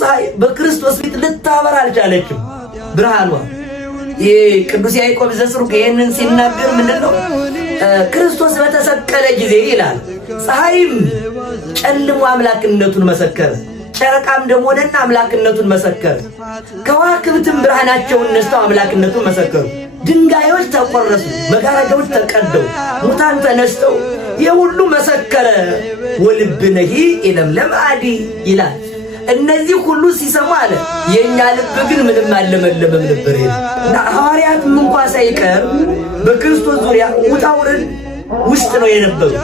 ፀሐይ በክርስቶስ ፊት ልታበራ አልቻለችም ብርሃኗ። ቅዱስ ያዕቆብ ዘስሩግ ይሄንን ሲናገር ምንድነው ክርስቶስ በተሰቀለ ጊዜ ይላል ፀሐይም ጨልሞ አምላክነቱን መሰከረ፣ ጨረቃም ደግሞ ሆነና አምላክነቱን መሰከረ፣ ከዋክብትም ብርሃናቸውን ነስተው አምላክነቱን መሰከሩ፣ ድንጋዮች ተቆረሱ፣ መጋረጃዎች ተቀደው፣ ሙታን ተነስተው የሁሉ መሰከረ። ወልብነሂ ኢለምለም አዲ ይላል። እነዚህ ሁሉ ሲሰሙ አለ የኛ ልብ ግን ምንም አልለመለመም ነበር እና ሐዋርያትም እንኳን ሳይቀር በክርስቶስ ዙሪያ ውጣውረድ ውስጥ ነው የነበሩት።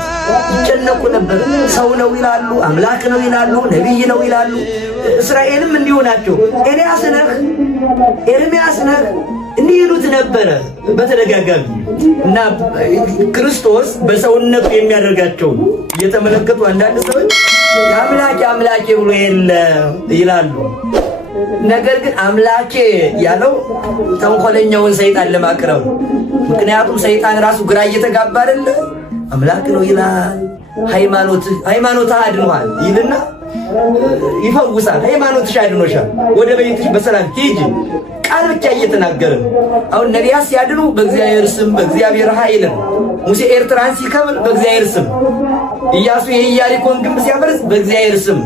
ይጨነቁ ነበር። ሰው ነው ይላሉ፣ አምላክ ነው ይላሉ፣ ነቢይ ነው ይላሉ። እስራኤልም እንዲሁ ናቸው። ኤልያስ ነህ፣ ኤርምያስ ነህ እንዲህ ይሉት ነበረ በተደጋጋሚ እና ክርስቶስ በሰውነቱ የሚያደርጋቸው እየተመለከቱ አንዳንድ ሰዎች አምላኬ አምላኬ ብሎ የለ ይላሉ። ነገር ግን አምላኬ ያለው ተንኮለኛውን ሰይጣን ለማቅረብ፣ ምክንያቱም ሰይጣን ራሱ ግራ እየተጋባ አይደለ አምላክ ነው ይላል፣ ሃይማኖት አድኗል ይልና ይፈውሳል። ሃይማኖትሽ አድኖሻል፣ ወደ ቤትሽ በሰላም ሂጂ ቃል ብቻ እየተናገረ ነው። አሁን ነቢያት ሲያድኑ በእግዚአብሔር ስም በእግዚአብሔር ኃይል ነው። ሙሴ ኤርትራን ሲከብል በእግዚአብሔር ስም፣ ኢያሱ የኢያሪኮን ግንብ ሲያፈርስ በእግዚአብሔር ስም፣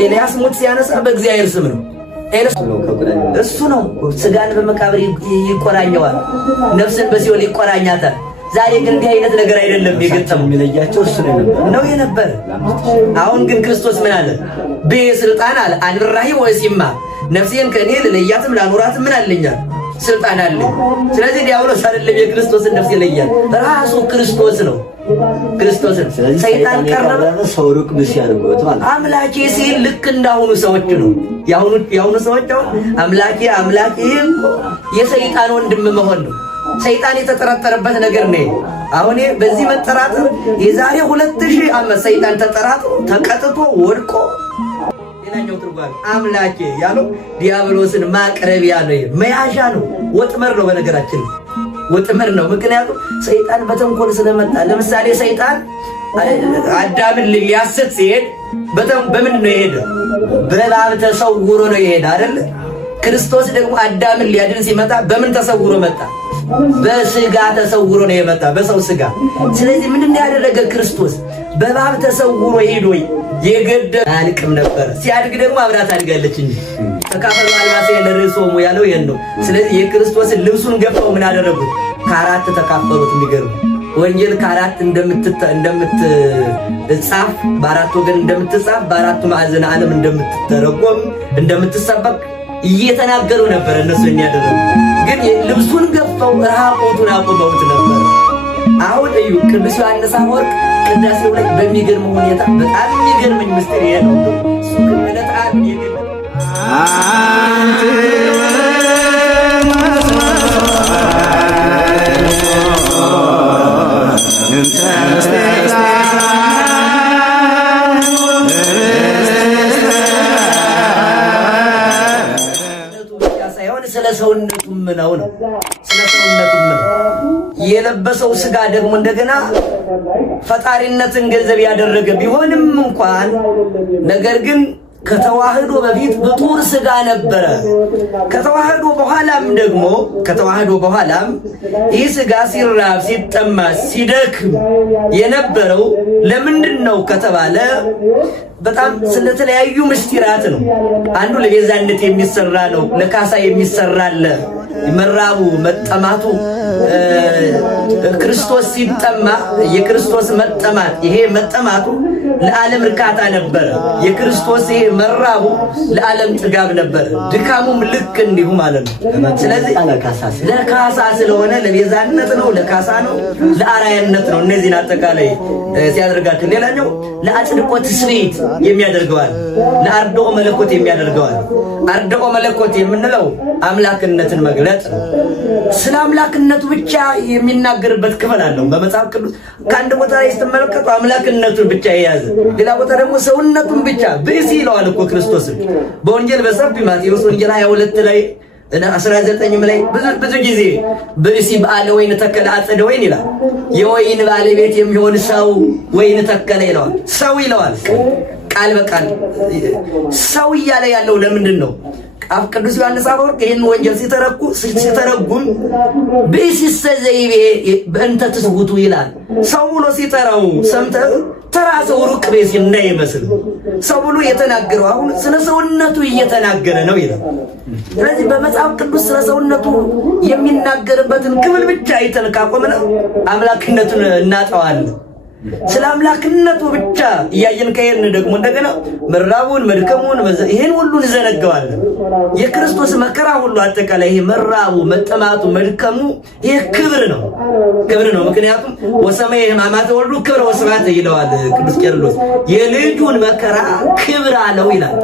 ኤልያስ ሙት ሲያነሳ በእግዚአብሔር ስም ነው። እሱ ነው ስጋን በመቃብር ይቆራኘዋል፣ ነፍስን በሲኦል ይቆራኛታል። ዛሬ ግን እንዲህ አይነት ነገር አይደለም የገጠመው። የሚለያቸው እሱ ነው የነበረ። አሁን ግን ክርስቶስ ምን አለ? በስልጣን አለ አንራሂ ወሲማ ነፍሴን ከኔ ለለያትም ላኑራትም ምን አለኛል ስልጣን አለ። ስለዚህ ዲያብሎስ አይደለም የክርስቶስን ነፍስ ይለያል፣ ራሱ ክርስቶስ ነው። ክርስቶስ ነው። ሰይጣን ቀረበ፣ ሰው ሩቅ ምስያንጎት ማለት አምላኬ ሲል ልክ እንዳሁኑ ሰዎች ነው። ያሁኑ ሰዎች አምላኬ የሰይጣን ወንድም መሆን ነው። ሰይጣን የተጠራጠረበት ነገር ነው። አሁን በዚህ መጠራጠር የዛሬ 2000 ዓመት ሰይጣን ተጠራጥሮ ተቀጥቶ ወድቆ ሌላኛው ትርጓሜ አምላኬ ያለው ዲያብሎስን ማቅረቢያ ነው፣ መያዣ ነው፣ ወጥመር ነው። በነገራችን ወጥመር ነው። ምክንያቱም ሰይጣን በተንኮል ስለመጣ። ለምሳሌ ሰይጣን አዳምን ሊያስት ሲሄድ በምን ነው የሄደ? በእባብ ተሰውሮ ነው የሄደ አይደል? ክርስቶስ ደግሞ አዳምን ሊያድን ሲመጣ በምን ተሰውሮ መጣ? በስጋ ተሰውሮ ነው የመጣ፣ በሰው ስጋ። ስለዚህ ምንድን ነው ያደረገ ክርስቶስ? በእባብ ተሰውሮ ሄዶ የገደ አልቅም ነበር። ሲያድግ ደግሞ አብራ ታድጋለች እንጂ ተካፈሉ አልባሴ ለርሶሙ ያለው ይሄን ነው። ስለዚህ የክርስቶስን ልብሱን ገፈው ምን አደረጉት? ከአራት ተካፈሉት። የሚገርም ወንጌል ከአራት እንደምትጻፍ በአራት ወገን እንደምትጻፍ በአራቱ ማዕዘን ዓለም እንደምትተረጎም እንደምትሰበክ እየተናገሩ ነበር። እነሱ የሚያደርጉ ግን ልብሱን ገፈው ራቆቱን አቆመውት ነበር። አሁን እዩ ቅዱስ ዮሐንስ አፈወርቅ ቅዳሴው ላይ በሚገርም ሁኔታ በጣም የሚገርመኝ ምስጢር ይሄ ነው። እሱ ግን ለጣን ይገርም ሰውነቱም ነው። ስለ ሰውነቱም ነው የለበሰው ስጋ ደግሞ እንደገና ፈጣሪነትን ገንዘብ ያደረገ ቢሆንም እንኳን ነገር ግን ከተዋህዶ በፊት ብጡር ስጋ ነበረ። ከተዋህዶ በኋላም ይህ ስጋ ሲራብ ሲጠማ ሲደክም የነበረው ለምንድን ነው ከተባለ በጣም ስለተለያዩ ምስጢራት ነው። አንዱ ለቤዛነት የሚሰራ ነው፣ ለካሳ የሚሰራ አለ። መራቡ መጠማቱ ክርስቶስ ሲጠማ የክርስቶስ መጠማት ይሄ መጠማቱ ለዓለም እርካታ ነበር። የክርስቶስ ይሄ መራቡ ለዓለም ጥጋብ ነበር። ድካሙም ልክ እንዲሁ ማለት ነው። ስለዚህ ለካሳ ስለሆነ ለቤዛነት ነው፣ ለካሳ ነው፣ ለአራያነት ነው። እነዚህን አጠቃላይ ሲያደርጋቸው ሌላኛው ለአጽድቆት ስሪት የሚያደርገዋል፣ ለአርድኦ መለኮት የሚያደርገዋል። አርድኦ መለኮት የምንለው አምላክነትን መግለጽ ነው። ስለ አምላክነቱ ብቻ የሚናገርበት ክፍል አለው በመጽሐፍ ቅዱስ። ከአንድ ቦታ ላይ ስትመለከቱ አምላክነቱን ብቻ የያዘ፣ ሌላ ቦታ ደግሞ ሰውነቱን ብቻ ብእሲ ይለዋል እኮ ክርስቶስን በወንጌል በሰፊ ማቴዎስ ወንጌል 22 ላይ 19 ላይ ብዙ ጊዜ ብእሲ በዓለ ወይን ተከለ አጸደ ወይን ይላል። የወይን ባለቤት የሚሆን ሰው ወይን ተከለ ይለዋል። ሰው ይለዋል። ቃል በቃል ሰው እያለ ያለው ለምንድን ነው? ቅዱስ ዮሐንስ አፈወርቅ ይህን ወንጌል ሲተረጉም ብእሲሰ ዘይቤ በእንተ ትስጉቱ ይላል። ሰው ብሎ ሲጠራው ሰምተህ ተራ ሰው ሩቅ ቤት እንዳይመስል ሰው ብሎ የተናገረው አሁን ስለ ሰውነቱ እየተናገረ ነው ይላል። ስለዚህ በመጽሐፍ ቅዱስ ስለ ሰውነቱ የሚናገርበትን ክፍል ብቻ አይተን ካቆምነ አምላክነቱን እናጠዋለን። ስለ አምላክነቱ ብቻ እያየን ከሄድን ደግሞ እንደገና መራቡን መድከሙን ይሄን ሁሉ እንዘነጋዋለን። የክርስቶስ መከራ ሁሉ አጠቃላይ ይሄ መራቡ መጠማቱ መድከሙ ይሄ ክብር ነው። ምክንያቱም ወሰማይ ሕማማተ ወልዱ ክብረ ወስብሐት ይለዋል ቅዱስ ቄርሎስ። የልጁን መከራ ክብር አለው ይላል።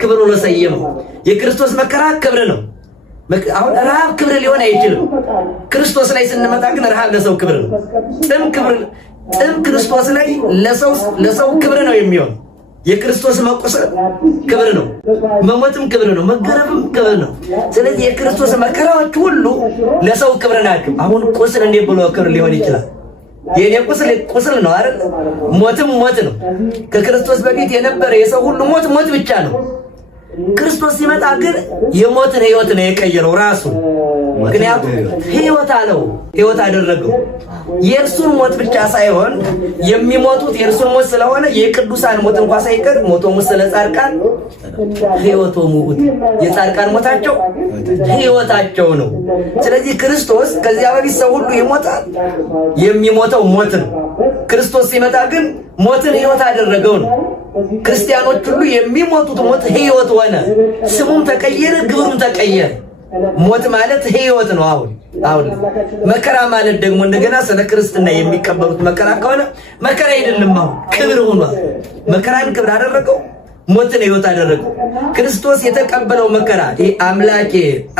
ክብር ብሎ ሰየመው። የክርስቶስ መከራ ክብር ነው። አሁን ረሃብ ክብር ሊሆን አይችልም። ክርስቶስ ላይ ስንመጣ ግን ረሃብ ለሰው ክብር ነው። ጥም ክርስቶስ ላይ ለሰው ክብር ነው የሚሆን። የክርስቶስ መቆሰል ክብር ነው፣ መሞትም ክብር ነው፣ መገረፍም ክብር ነው። ስለዚህ የክርስቶስ መከራዎች ሁሉ ለሰው ክብር ናቸው። አሁን ቁስል እንዴት ብሎ ክብር ሊሆን ይችላል? የኔ ቁስል ነው አይደል? ሞትም ሞት ነው። ከክርስቶስ በፊት የነበረ የሰው ሁሉ ሞት ብቻ ነው። ክርስቶስ ሲመጣ ግን የሞትን ሕይወት ነው የቀየረው ራሱ። ምክንያቱም ሕይወት አለው፣ ሕይወት አደረገው። የእርሱን ሞት ብቻ ሳይሆን የሚሞቱት የእርሱን ሞት ስለሆነ የቅዱሳን ሞት እንኳን ሳይቀር ሞቶሙ ስለ ጻድቃን ሕይወቶሙ ውእቱ፣ የጻድቃን ሞታቸው ሕይወታቸው ነው። ስለዚህ ክርስቶስ ከዚያ በፊት ሰው ሁሉ ይሞታል፣ የሚሞተው ሞት ነው። ክርስቶስ ሲመጣ ግን ሞትን ሕይወት አደረገው ነው። ክርስቲያኖች ሁሉ የሚሞቱት ሞት ሕይወት ሆነ። ስሙም ተቀየረ፣ ግብሩም ተቀየረ። ሞት ማለት ሕይወት ነው። አሁን መከራ ማለት ደግሞ እንደገና ስለ ክርስትና የሚቀበሉት መከራ ከሆነ መከራ አይደለም፣ አሁን ክብር ሆኗል። መከራን ክብር አደረገው፣ ሞትን ሕይወት አደረገው። ክርስቶስ የተቀበለው መከራ አምላኬ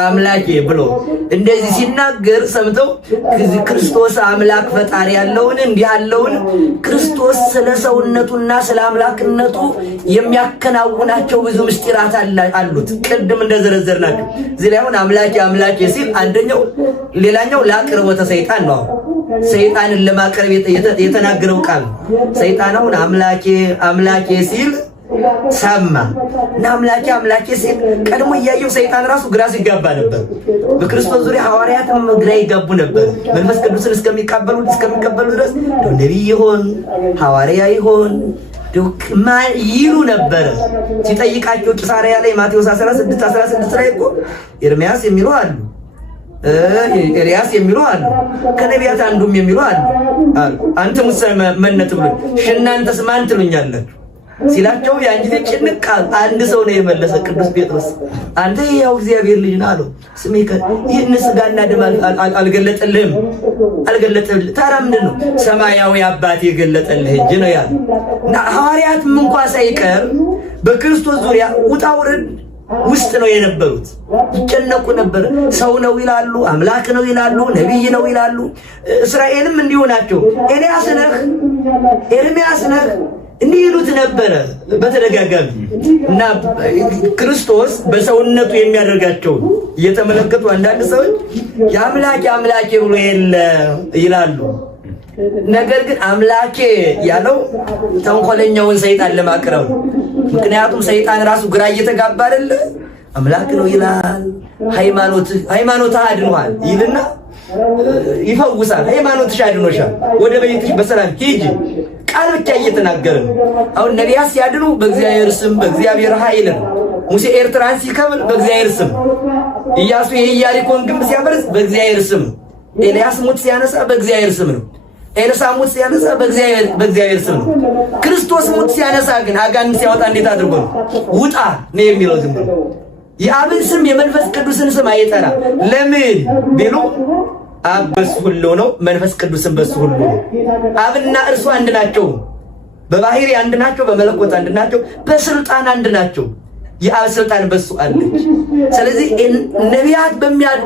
አምላኬ ብሎ እንደዚህ ሲናገር ሰምተው ክርስቶስ አምላክ ፈጣሪ ያለውን እንዲህ ያለውን ክርስቶስ ስለ ሰውነቱና ስለ አምላክነቱ የሚያከናውናቸው ብዙ ምስጢራት አሉት። ቅድም እንደዘረዘርናቸው እዚህ ላይ አሁን አምላኬ አምላኬ ሲል አንደኛው ሌላኛው ለአቅርቦተ ሰይጣን ነው። ሰይጣንን ለማቅረብ የተናገረው ቃል ሰይጣን አሁን አምላኬ አምላኬ ሲል ሰማ እና አምላኬ ሲል ቀድሞ እያየው ሰይጣን ራሱ ግራ ሲጋባ ነበር። በክርስቶስ ዙሪያ ሐዋርያትም ግራ ይጋቡ ነበር። መንፈስ ቅዱስን እስከሚቀበሉ ድረስ ነቢይ ይሆን ሐዋርያ ይሆን ይሉ ነበር። ሲጠይቃቸው ቂሳርያ ላይ ማቴዎስ 16 ላይ እኮ ኤርምያስ የሚሉ አሉ፣ ኤልያስ የሚሉ አሉ፣ ከነቢያት አንዱም የሚሉ አሉ። አንተ ሙሳ መነት ብሎ እናንተስ ማን ትሉኛላችሁ ሲላቸው ያን ጊዜ ጭንቅ አንድ ሰው ነው የመለሰ፣ ቅዱስ ጴጥሮስ አንተ ያው እግዚአብሔር ልጅ ነህ አለው። ስሜከ ይህን ስጋና ደም አልገለጠልህም። ታዲያ ምንድን ነው? ሰማያዊ አባቴ የገለጠልህ እንጂ ነው ያለው። እና ሐዋርያትም እንኳን ሳይቀር በክርስቶስ ዙሪያ ውጣ ውረድ ውስጥ ነው የነበሩት። ይጨነቁ ነበር። ሰው ነው ይላሉ፣ አምላክ ነው ይላሉ፣ ነቢይ ነው ይላሉ። እስራኤልም እንዲሁ ናቸው። ኤልያስ ነህ፣ ኤርምያስ ነህ እንዲህ ይሉት ነበረ በተደጋጋሚ። እና ክርስቶስ በሰውነቱ የሚያደርጋቸው እየተመለከቱ አንዳንድ ሰዎች የአምላኬ ብሎ የለ ይላሉ። ነገር ግን አምላኬ ያለው ተንኮለኛውን ሰይጣን ለማቅረብ። ምክንያቱም ሰይጣን ራሱ ግራ እየተጋባ አይደለ? አምላክ ነው ይላል፣ ሃይማኖት አድኗል ይልና ይፈውሳል። ሃይማኖትሽ አድኖሻል፣ ወደ ቤትሽ በሰላም ሂጂ ቃል ብቻ እየተናገረ ነው። አሁን ነቢያት ሲያድኑ በእግዚአብሔር ስም በእግዚአብሔር ኃይል ነው። ሙሴ ኤርትራን ሲከብል በእግዚአብሔር ስም፣ ኢያሱ የኢያሪኮን ግንብ ሲያፈርስ በእግዚአብሔር ስም፣ ኤልያስ ሙት ሲያነሳ በእግዚአብሔር ስም ነው። ኤልሳ ሙት ሲያነሳ በእግዚአብሔር ስም ነው። ክርስቶስ ሙት ሲያነሳ ግን አጋንንት ሲያወጣ እንዴት አድርጎ ነው? ውጣ ነው የሚለው። ዝም ብሎ የአብን ስም የመንፈስ ቅዱስን ስም አይጠራ። ለምን ቢሉ አብ በሱ ሁሉ ነው፣ መንፈስ ቅዱስን በሱ ሁሉ ነው። አብና እርሱ አንድ ናቸው። በባህሪ አንድ ናቸው፣ በመለኮት አንድ ናቸው፣ በስልጣን አንድ ናቸው። የአብ ስልጣን በሱ አለች። ስለዚህ ነቢያት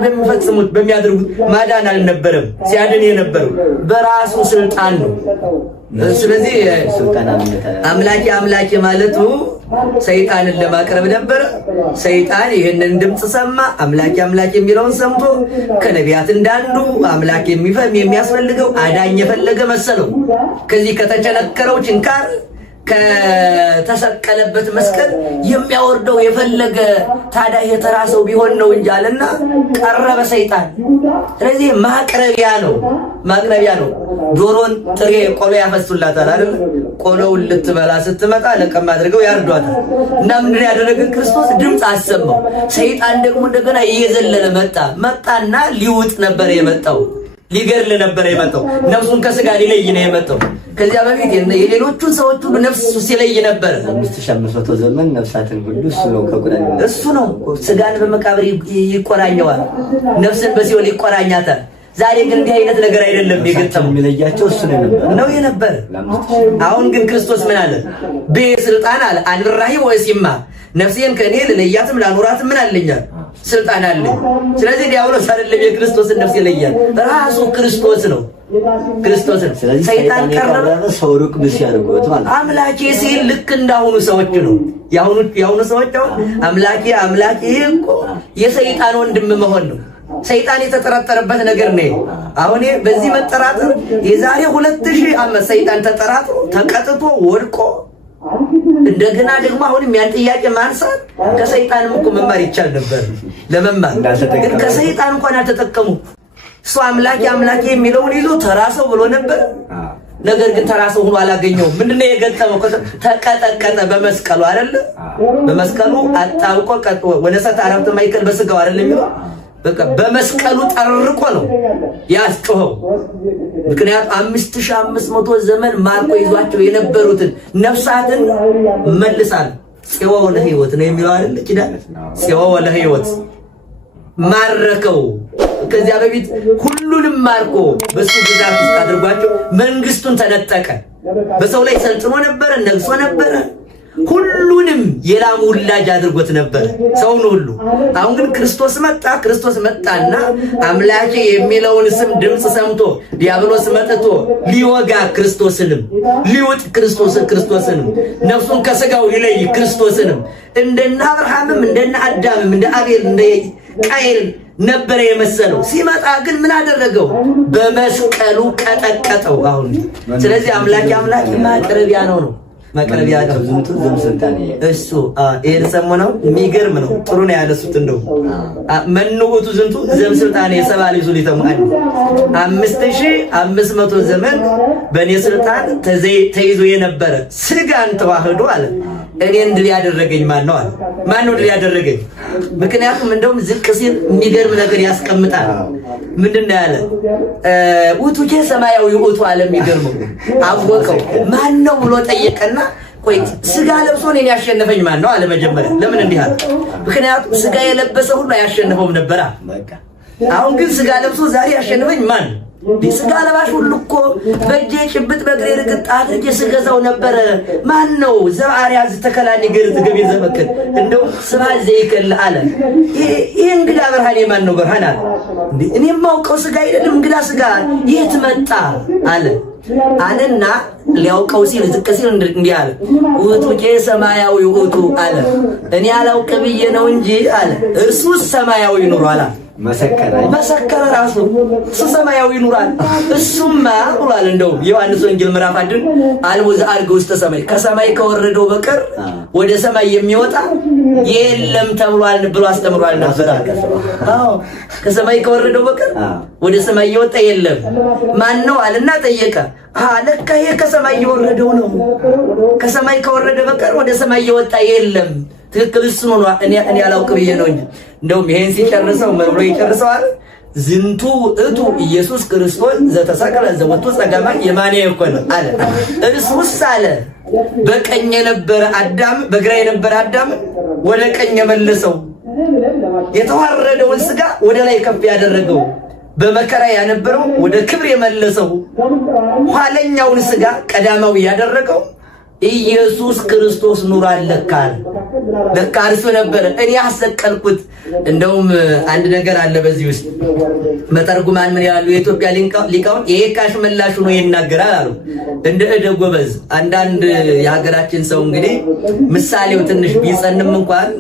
በሚፈጽሙት በሚያደርጉት ማዳን አልነበረም። ሲያድን የነበረው በራሱ ስልጣን ነው። ስለዚህ አምላኬ ማለቱ ሰይጣንን ለማቅረብ ነበር። ሰይጣን ይህንን ድምፅ ሰማ። አምላኬ የሚለውን ሰምቶ ከነቢያት እንዳንዱ አምላክ የሚያስፈልገው አዳኝ የፈለገ መሰለው። ከዚህ ከተቸነከረው ችንካር ከተሰቀለበት መስቀል የሚያወርደው የፈለገ ታዲያ የተራሰው ቢሆን ነው እንጂ አለና ቀረበ ሰይጣን። ስለዚህ ማቅረቢያ ነው። ዶሮን ጥሬ ቆሎ ያፈሱላታል አይደል? ቆሎውን ልትበላ ስትመጣ ለቀም አድርገው ያርዷታል። እና ምን ያደረገ ክርስቶስ ድምጽ አሰማው። ሰይጣን ደግሞ እንደገና እየዘለለ መጣና ሊውጥ ነበር የመጣው፣ ሊገርል ነበር የመጣው። ነፍሱን ከስጋ ሊለይ ነው የመጣው። ከዚያ በፊት የሌሎቹን ሰዎች ሁሉ ነፍስ ሲለይ ነበር። 5500 ዘመን ነፍሳትን ሁሉ እሱ ነው ስጋን በመቃብር ይቆራኘዋል፣ ነፍስን በሲኦል ይቆራኛታል። ዛሬ ግን እንዲህ አይነት ነገር አይደለም የገጠመው። የሚለያቸው እሱ ነው የነበር። አሁን ግን ክርስቶስ ምን አለ? በስልጣን አለ አንራሂ ወይስማ ነፍሴን ከኔ ለለያትም ላኑራትም ምን አለኛል? ስልጣን አለኝ። ስለዚህ ዲያብሎስ አይደለም የክርስቶስን ነፍስ ይለያል፣ ራሱ ክርስቶስ ነው። ሰይጣን ቀረበ ሰው ሩቅ ብስ ያርጎት ማለት አምላኬ ሲል ልክ እንዳሁኑ ሰዎች ነው። ያሁኑ ሰዎች አምላኬ እኮ የሰይጣን ወንድም መሆን ነው። ሰይጣን የተጠራጠረበት ነገር ነው። አሁን በዚህ መጠራጠር የዛሬ 2000 ዓመት ሰይጣን ተጠራጥሮ ተቀጥቶ ወድቆ እንደገና ደግሞ አሁንም ያን ጥያቄ ማንሳት ከሰይጣንም እኮ መማር ይቻል ነበር። ለመማር ግን ከሰይጣን እንኳን አልተጠቀሙ። እሱ አምላኬ የሚለውን ይዞ ተራሰው ብሎ ነበር። ነገር ግን ተራሰው ሆኖ አላገኘው። ምንድነው የገጠመው? ተቀጠቀጠ በመስቀሉ አይደል? በመስቀሉ አጣብቆ ቀጥቶ ወነሰት አረፍተ ማይከል በስጋው አይደል የሚለው በቃ በመስቀሉ ጠርቆ ነው ያስጮኸው። ምክንያቱም 5500 ዘመን ማርኮ ይዟቸው የነበሩትን ነፍሳትን መልሳል። ጽዋው ለሕይወት ነው የሚለው አይደል? ኪዳን ጽዋው ለሕይወት ማረከው። ከዚያ በፊት ሁሉንም ማርኮ በሱ ግዛት ውስጥ አድርጓቸው መንግስቱን ተነጠቀ። በሰው ላይ ሰልጥኖ ነበር፣ ነግሶ ነበር። ሁሉንም የላሙ ውላጅ አድርጎት ነበር ሰውን ሁሉ። አሁን ግን ክርስቶስ መጣና አምላኬ የሚለውን ስም ድምጽ ሰምቶ ዲያብሎስ መጥቶ ሊወጋ ክርስቶስንም ሊውጥ ክርስቶስንም ነፍሱን ከስጋው ሊለይ ክርስቶስንም እንደነ አብርሃምም እንደነ አዳምም እንደ አቤል እንደ ቃየል ነበር የመሰለው። ሲመጣ ግን ምን አደረገው? በመስቀሉ ቀጠቀጠው። አሁን ስለዚህ አምላኬ ማቅረቢያ ነው መቅረቢያ ነው እሱ። ይሄን ሰሞኑን የሚገርም ነው። ጥሩ ነው ያለሱት። እንደው መንውቱ ዝንቱ ዘምስልጣኔ የሰባ ልጅ ሊተማኝ 5500 ዘመን በእኔ ስልጣን ተይዞ የነበረ ስጋን ተዋህዶ አለ እኔን ድል ያደረገኝ ማን ነው አለ። ማን ነው ድል ያደረገኝ? ምክንያቱም እንደውም ዝቅ ሲል የሚገርም ነገር ያስቀምጣል። ምንድነው ያለ? ውቱኬ ሰማያዊ ውቱ አለ። የሚገርመው አወቀው ማን ነው ብሎ ጠየቀና ቆይ ስጋ ለብሶ እኔን ያሸነፈኝ ማን ነው አለ መጀመሪያ። ለምን እንዲህ አለ? ምክንያቱም ስጋ የለበሰ ሁሉ አያሸንፈውም ነበር። አሁን ግን ስጋ ለብሶ ዛሬ ያሸነፈኝ ማን? ስጋ ለባሽ ሁሉ እኮ በእጄ ጭብጥ በእግሬ ርግጥ አድርጌ ስገዛው ነበረ። ማን ነው? ዘባሪያ ዝተከላኒ ገርዝ ገቢ ዘመከል እንደው ስብሐት ዘይከል አለ። ይሄ እንግዳ ብርሃን የማን ነው? ብርሃን አለ። እኔ የማውቀው ስጋ አይደለም እንግዳ ስጋ የት መጣ አለና ሊያውቀው ሲል ዝቅ ሲል እንዲህ አለ። ውጡቄ ሰማያዊ ውጡ አለ። እኔ አላውቅ ብዬ ነው እንጂ አለ እርሱ ሰማያዊ ኑሯል። መሰከረ ራሱ እሱ ሰማያዊ ኑሯል። እሱማ ብሏል። እንደው ዮሐንስ ወንጌል ምዕራፍ 1 አልቦ ዘአርገ ውስተ ሰማይ ከሰማይ ከወረደው በቀር ወደ ሰማይ የሚወጣ የለም ተብሏል ብሎ አስተምሯል ነበር። አዎ ከሰማይ ከወረደው በቀር ወደ ሰማይ የወጣ የለም። ማን ነው አለና ጠየቀ። ለካ ይሄ ከሰማይ የወረደው ነው። ከሰማይ ከወረደ በቀር ወደ ሰማይ የወጣ የለም። ትክክል እሱ ነው። እኔ አላውቅ ብዬ ነው እንጂ እንደውም ይሄን ሲጨርሰው ምን ብሎ ይጨርሰዋል? ዝንቱ እቱ ኢየሱስ ክርስቶስ ዘተሰቀለ ዘወቱ ጸጋማ የማኔ ይኮን አለ። እርሱስ አለ በቀኝ የነበረ አዳም በግራ የነበረ አዳም ወደ ቀኝ የመለሰው፣ የተዋረደውን ስጋ ወደ ላይ ከፍ ያደረገው፣ በመከራ ያነበረው ወደ ክብር የመለሰው፣ ኋለኛውን ስጋ ቀዳማዊ ያደረገው ኢየሱስ ክርስቶስ ኑሯል። ለካ እርሱ ነበር እኔ ያሰቀልኩት። እንደውም አንድ ነገር አለ በዚህ ውስጥ መተርጉማን ምን ያሉ የኢትዮጵያ ሊቃውንት ይሄ ካሽ መላሹ ነው ይናገራል አሉ። እንደ እደ ጎበዝ አንዳንድ የሀገራችን ሰው እንግዲህ ምሳሌው ትንሽ ቢጸንም እንኳን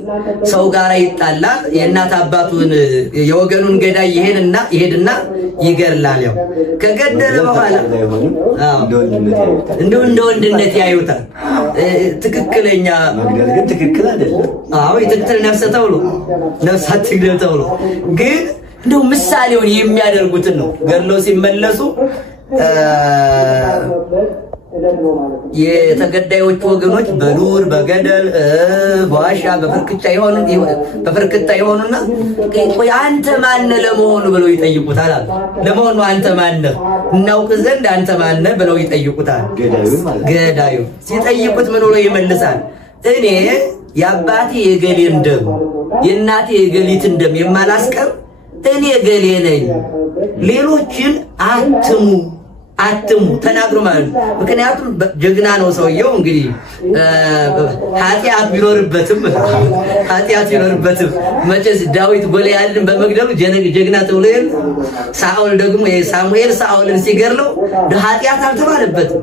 ሰው ጋር ይጣላል። የእናት አባቱን የወገኑን ገዳይ ይሄድና ይገርላል። ያው ከገደለ በኋላ እንደ ወንድነት ያዩታል። ትክክለኛ መግደል ግን ትክክል አይደለም። አዎ የትክክል ነፍስ ተብሎ ነፍስ አትግደል ተብሎ ግን እንደው ምሳሌውን የሚያደርጉትን ነው ገድለው ሲመለሱ የተገዳዮቹ ወገኖች በዱር በገደል በዋሻ በፍርክታ ይሆኑና ቆይ አንተ ማነህ ለመሆኑ ብለው ይጠይቁታል አሉ። ለመሆኑ አንተ ማነህ እናውቅ ዘንድ አንተ ማነህ ብለው ይጠይቁታል። ገዳዩ ሲጠይቁት ምን ብሎ ይመልሳል? እኔ የአባቴ የገሌን ደም የእናቴ የገሊትን ደም የማላስቀር እኔ ገሌ ነኝ፣ ሌሎችን አትሙ ተናግሮ ማለት ነው። ምክንያቱም ጀግና ነው ሰውየው። እንግዲህ ኃጢአት ቢኖርበትም መቼስ ዳዊት ጎልያድን በመግደሉ ጀግና ተብሎ የለ። ሳኦል ደግሞ ሳሙኤል ሳኦልን ሲገድለው ኃጢአት አልተባለበትም፣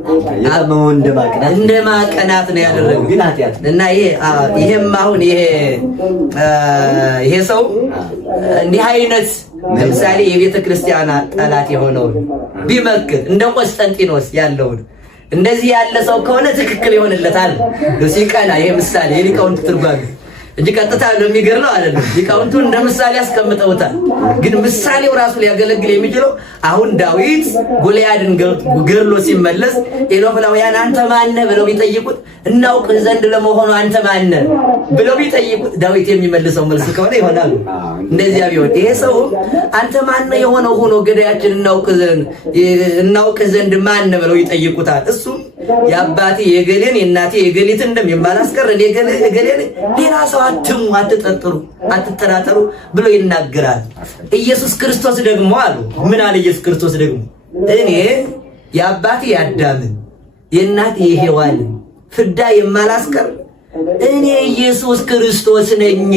እንደ ማቀናት ነው ያደረገው እና ይሄም አሁን ይሄ ሰው እንዲህ አይነት ለምሳሌ የቤተ ክርስቲያን ጠላት የሆነውን ቢመክር እንደ ቆስጠንጢኖስ ያለውን እንደዚህ ያለ ሰው ከሆነ ትክክል ይሆንለታል። ሲቀና ይሄ ምሳሌ የሊቃውንት ትርጓሜ እንጂ ቀጥታ ለሚገርለው አይደለም። ሊቃውንቱ እንደ ምሳሌ ያስቀምጠውታል። ግን ምሳሌው ራሱ ሊያገለግል የሚችለው አሁን ዳዊት ጎልያድን ገድሎ ሲመለስ ኤሎፍላውያን አንተ ማነህ ብለው ቢጠይቁት እናውቅ ዘንድ ለመሆኑ አንተ ማነህ ብለው ቢጠይቁት ዳዊት የሚመልሰው መልስ ከሆነ ይሆናል። እንደዚያ ቢሆን ይሄ ሰው አንተ ማነህ የሆነው ሆኖ ገዳያችን እናውቅ ዘንድ ማነህ ብለው ይጠይቁታል። እሱም የአባቴ የገሌን የእናቴ የገሊትን ደም የማላስቀር እኔ ገሌ ሌላ ሰው አትጠራጠሩ ብሎ ይናገራል። ኢየሱስ ክርስቶስ ደግሞ አሉ ምን አለ? ኢየሱስ ክርስቶስ ደግሞ እኔ የአባቴ የአዳምን የእናቴ የሔዋንን ፍዳ የማላስቀር እኔ ኢየሱስ ክርስቶስ ነኝ።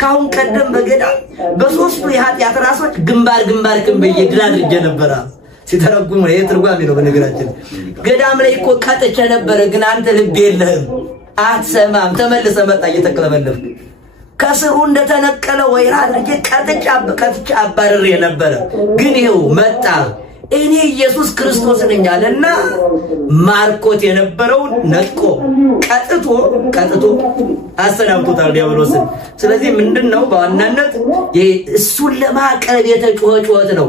ካሁን ቀደም በገዳም በሶስቱ የኃጢአት ራሶች ግንባር ክንብዬ ድል አድርጌ ነበረ። ሲተረጉሙ ይሄ ትርጓሜ ነው። በነገራችን ገዳም ላይ እኮ ቀጥቼ ነበረ፣ ግን አንተ ልብ የለህም አትሰማም። ተመልሰ መጣ እየተቀለበለብ ከስሩ እንደተነቀለ ወይራ አድርጌ ቀጥቼ አባርሬ ነበረ፣ ግን ይኸው መጣ እኔ ኢየሱስ ክርስቶስ ነኝ አለና ማርኮት የነበረውን ነጥቆ ቀጥቶ አሰናብቶታል ዲያብሎስን። ስለዚህ ምንድነው በዋናነት እሱን ለማቅረብ የተጮኸ ጩኸት ነው።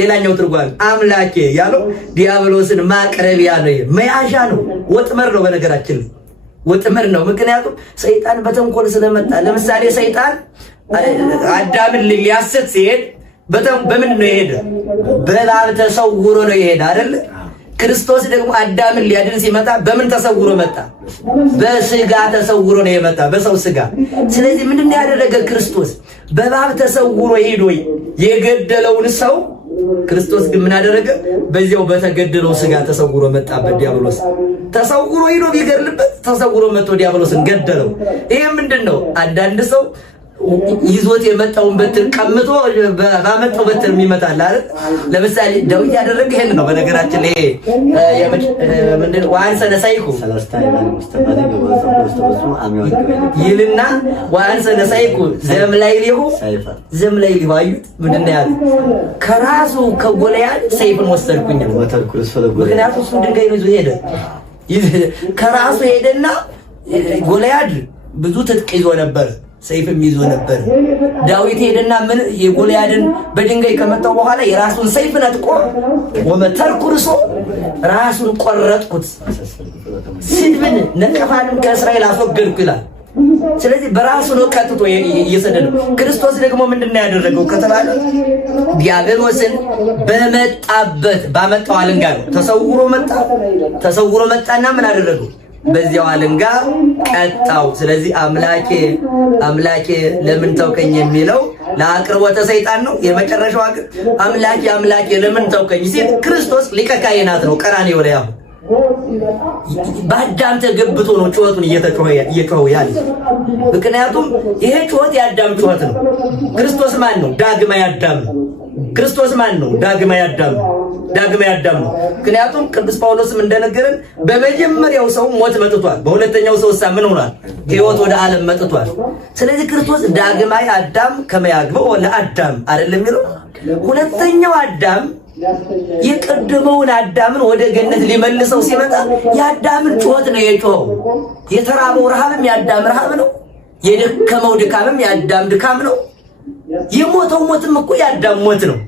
ሌላኛው ትርጓሜ አምላኬ ያለው ዲያብሎስን ማቅረቢያ ነው፣ መያዣ ነው፣ ወጥመድ ነው። በነገራችን ወጥመድ ነው። ምክንያቱም ሰይጣን በተንኮል ስለመጣ። ለምሳሌ ሰይጣን አዳምን ሊያስት ሲሄድ በምን ነው የሄደ? በእባብ ተሰውሮ ነው የሄደ አይደል? ክርስቶስ ደግሞ አዳምን ሊያድን ሲመጣ በምን ተሰውሮ መጣ? በስጋ ተሰውሮ ነው የመጣ፣ በሰው ስጋ። ስለዚህ ምንድነው ያደረገ ክርስቶስ? በእባብ ተሰውሮ ሄዶ የገደለውን ሰው ክርስቶስ ግን ምን አደረገ? በዚያው በተገደለው ስጋ ተሰውሮ መጣበት። ዲያብሎስ ተሰውሮ ሄዶ ቢገድልበት ተሰውሮ መጥቶ ዲያብሎስን ገደለው። ይሄ ምንድነው? አንዳንድ ሰው ይዞት የመጣውን በትር ቀምቶ ባመጣው በትር የሚመታል አይደል? ለምሳሌ ዳዊት ያደረገ ይሄን ነው። በነገራችን ላይ ምንድነው ዋንሰነ ሳይኩ ይልና ዋንሰነ ሳይኩ ዘምላይሊሁ አዩት። ምንድነው ያለው? ከራሱ ከጎልያድ ሰይፍን ወሰድኩኝ። ምክንያቱም እሱ ድንጋይ ይዞ ሄደ። ከራሱ ሄደና ጎልያድ ብዙ ትጥቅ ይዞ ነበር፣ ሰይፍም ይዞ ነበር። ዳዊት ሄደና ምን የጎልያድን በድንጋይ ከመታው በኋላ የራሱን ሰይፍ ነጥቆ ወመተርኩርሶ ራሱን ቆረጥኩት፣ ስድብን ነቀፋንም ከእስራኤል አስወገድኩ ይላል። ስለዚህ በራሱ ነው ቀጥቶ እየሰደደው። ክርስቶስ ደግሞ ምንድነው ያደረገው ከተባለ ዲያብሎስን ባመጣው አለንጋ ነው ተሰውሮ መጣና ምን አደረገው? በዚያው አለንጋ ቀጣው። ስለዚህ አምላኬ ለምን ተውከኝ የሚለው ለአቅርቦተ ሰይጣን ነው። የመጨረሻው አምላኬ ለምን ተውከኝ ሲል ክርስቶስ ሊቀ ካህናት ነው። ቀራንዮ ላይ አሁን በአዳም ተገብቶ ነው ጩኸቱን እየጮኸ ያለ። ምክንያቱም ይሄ ጩኸት የአዳም ጩኸት ነው። ክርስቶስ ማን ነው? ዳግማዊ አዳም ነው። ክርስቶስ ማን ነው? ዳግማዊ አዳም ነው። ምክንያቱም ቅዱስ ጳውሎስም እንደነገረን በመጀመሪያው ሰው ሞት መጥቷል፣ በሁለተኛው ሰው ምን ሆኗል? ሕይወት ወደ ዓለም መጥቷል። ስለዚህ ክርስቶስ ዳግማዊ አዳም ከመያግበው ለአዳም አይደለም የሚለው። ሁለተኛው አዳም የቀደመውን አዳምን ወደ ገነት ሊመልሰው ሲመጣ የአዳምን ጩኸት ነው የጮኸው። የተራበው ረሃብም የአዳም ረሃብ ነው። የደከመው ድካምም የአዳም ድካም ነው። የሞተው ሞትም እኮ የአዳም ሞት ነው።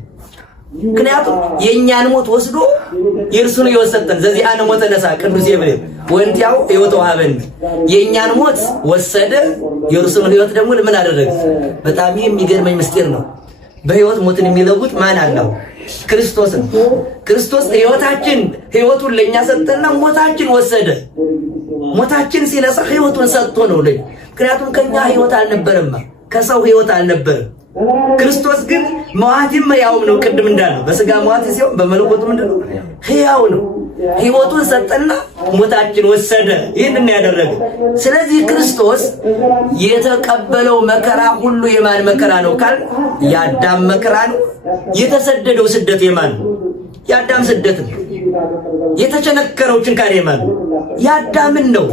ምክንያቱም የእኛን ሞት ወስዶ የእርሱን የወሰጠን ዘዚአነ ሞተ ነሳ ቅዱስ ኤፍሬም ወንቲያው ሕይወት ወሀበን የእኛን ሞት ወሰደ፣ የእርሱን ሕይወት ደግሞ ምን አደረገ? በጣም የሚገርመኝ ምስጢር ነው። በሕይወት ሞትን የሚለውጥ ማን አለው? ክርስቶስ ነው። ክርስቶስ ሕይወቱን ለኛ ሰጠና ሞታችን ወሰደ። ሞታችን ሲነሳ ሕይወቱን ሰጥቶ ነው ለኛ። ምክንያቱም ከኛ ሕይወት አልነበረም፣ ከሰው ሕይወት አልነበረም። ክርስቶስ ግን መዋቲም ሕያውም ነው። ቅድም እንዳለው በስጋ መዋቲ ሲሆን በመለኮቱ ምንድነው? ሕያው ነው። ሕይወቱን ሰጠና ሞታችን ወሰደ። ይህንን ያደረገ። ስለዚህ ክርስቶስ የተቀበለው መከራ ሁሉ የማን መከራ ነው ካል የአዳም መከራ ነው። የተሰደደው ስደት የማን ነው? የአዳም ስደት ነው። የተቸነከረው ችንካር የማን ነው? የአዳምን ነው።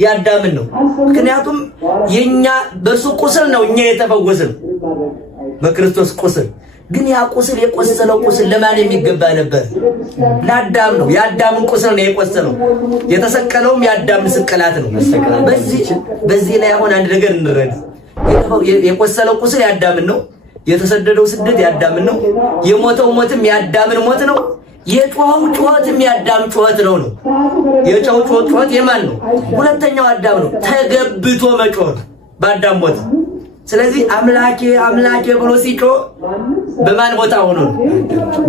የአዳምን ነው። ምክንያቱም የኛ በሱ ቁስል ነው እኛ የተፈወስን በክርስቶስ ቁስል። ግን ያ ቁስል የቆሰለው ቁስል ለማን የሚገባ ነበር? ለአዳም ነው። የአዳምን ቁስል ነው የቆሰለው። የተሰቀለውም የአዳምን ስቅላት ነው። በዚህ ላይ አሁን አንድ ነገር እንረዳ። የቆሰለው ቁስል የአዳምን ነው። የተሰደደው ስደት የአዳምን ነው። የሞተው ሞትም የአዳምን ሞት ነው። የጮኸው ጩኸትም የአዳም ጩኸት ነው። የጮኸው ጩኸት የማን ነው? ሁለተኛው አዳም ነው። ተገብቶ መጮህ በአዳም ሞት። ስለዚህ አምላኬ አምላኬ ብሎ ሲጮህ በማን ቦታ ሆኖ ነው?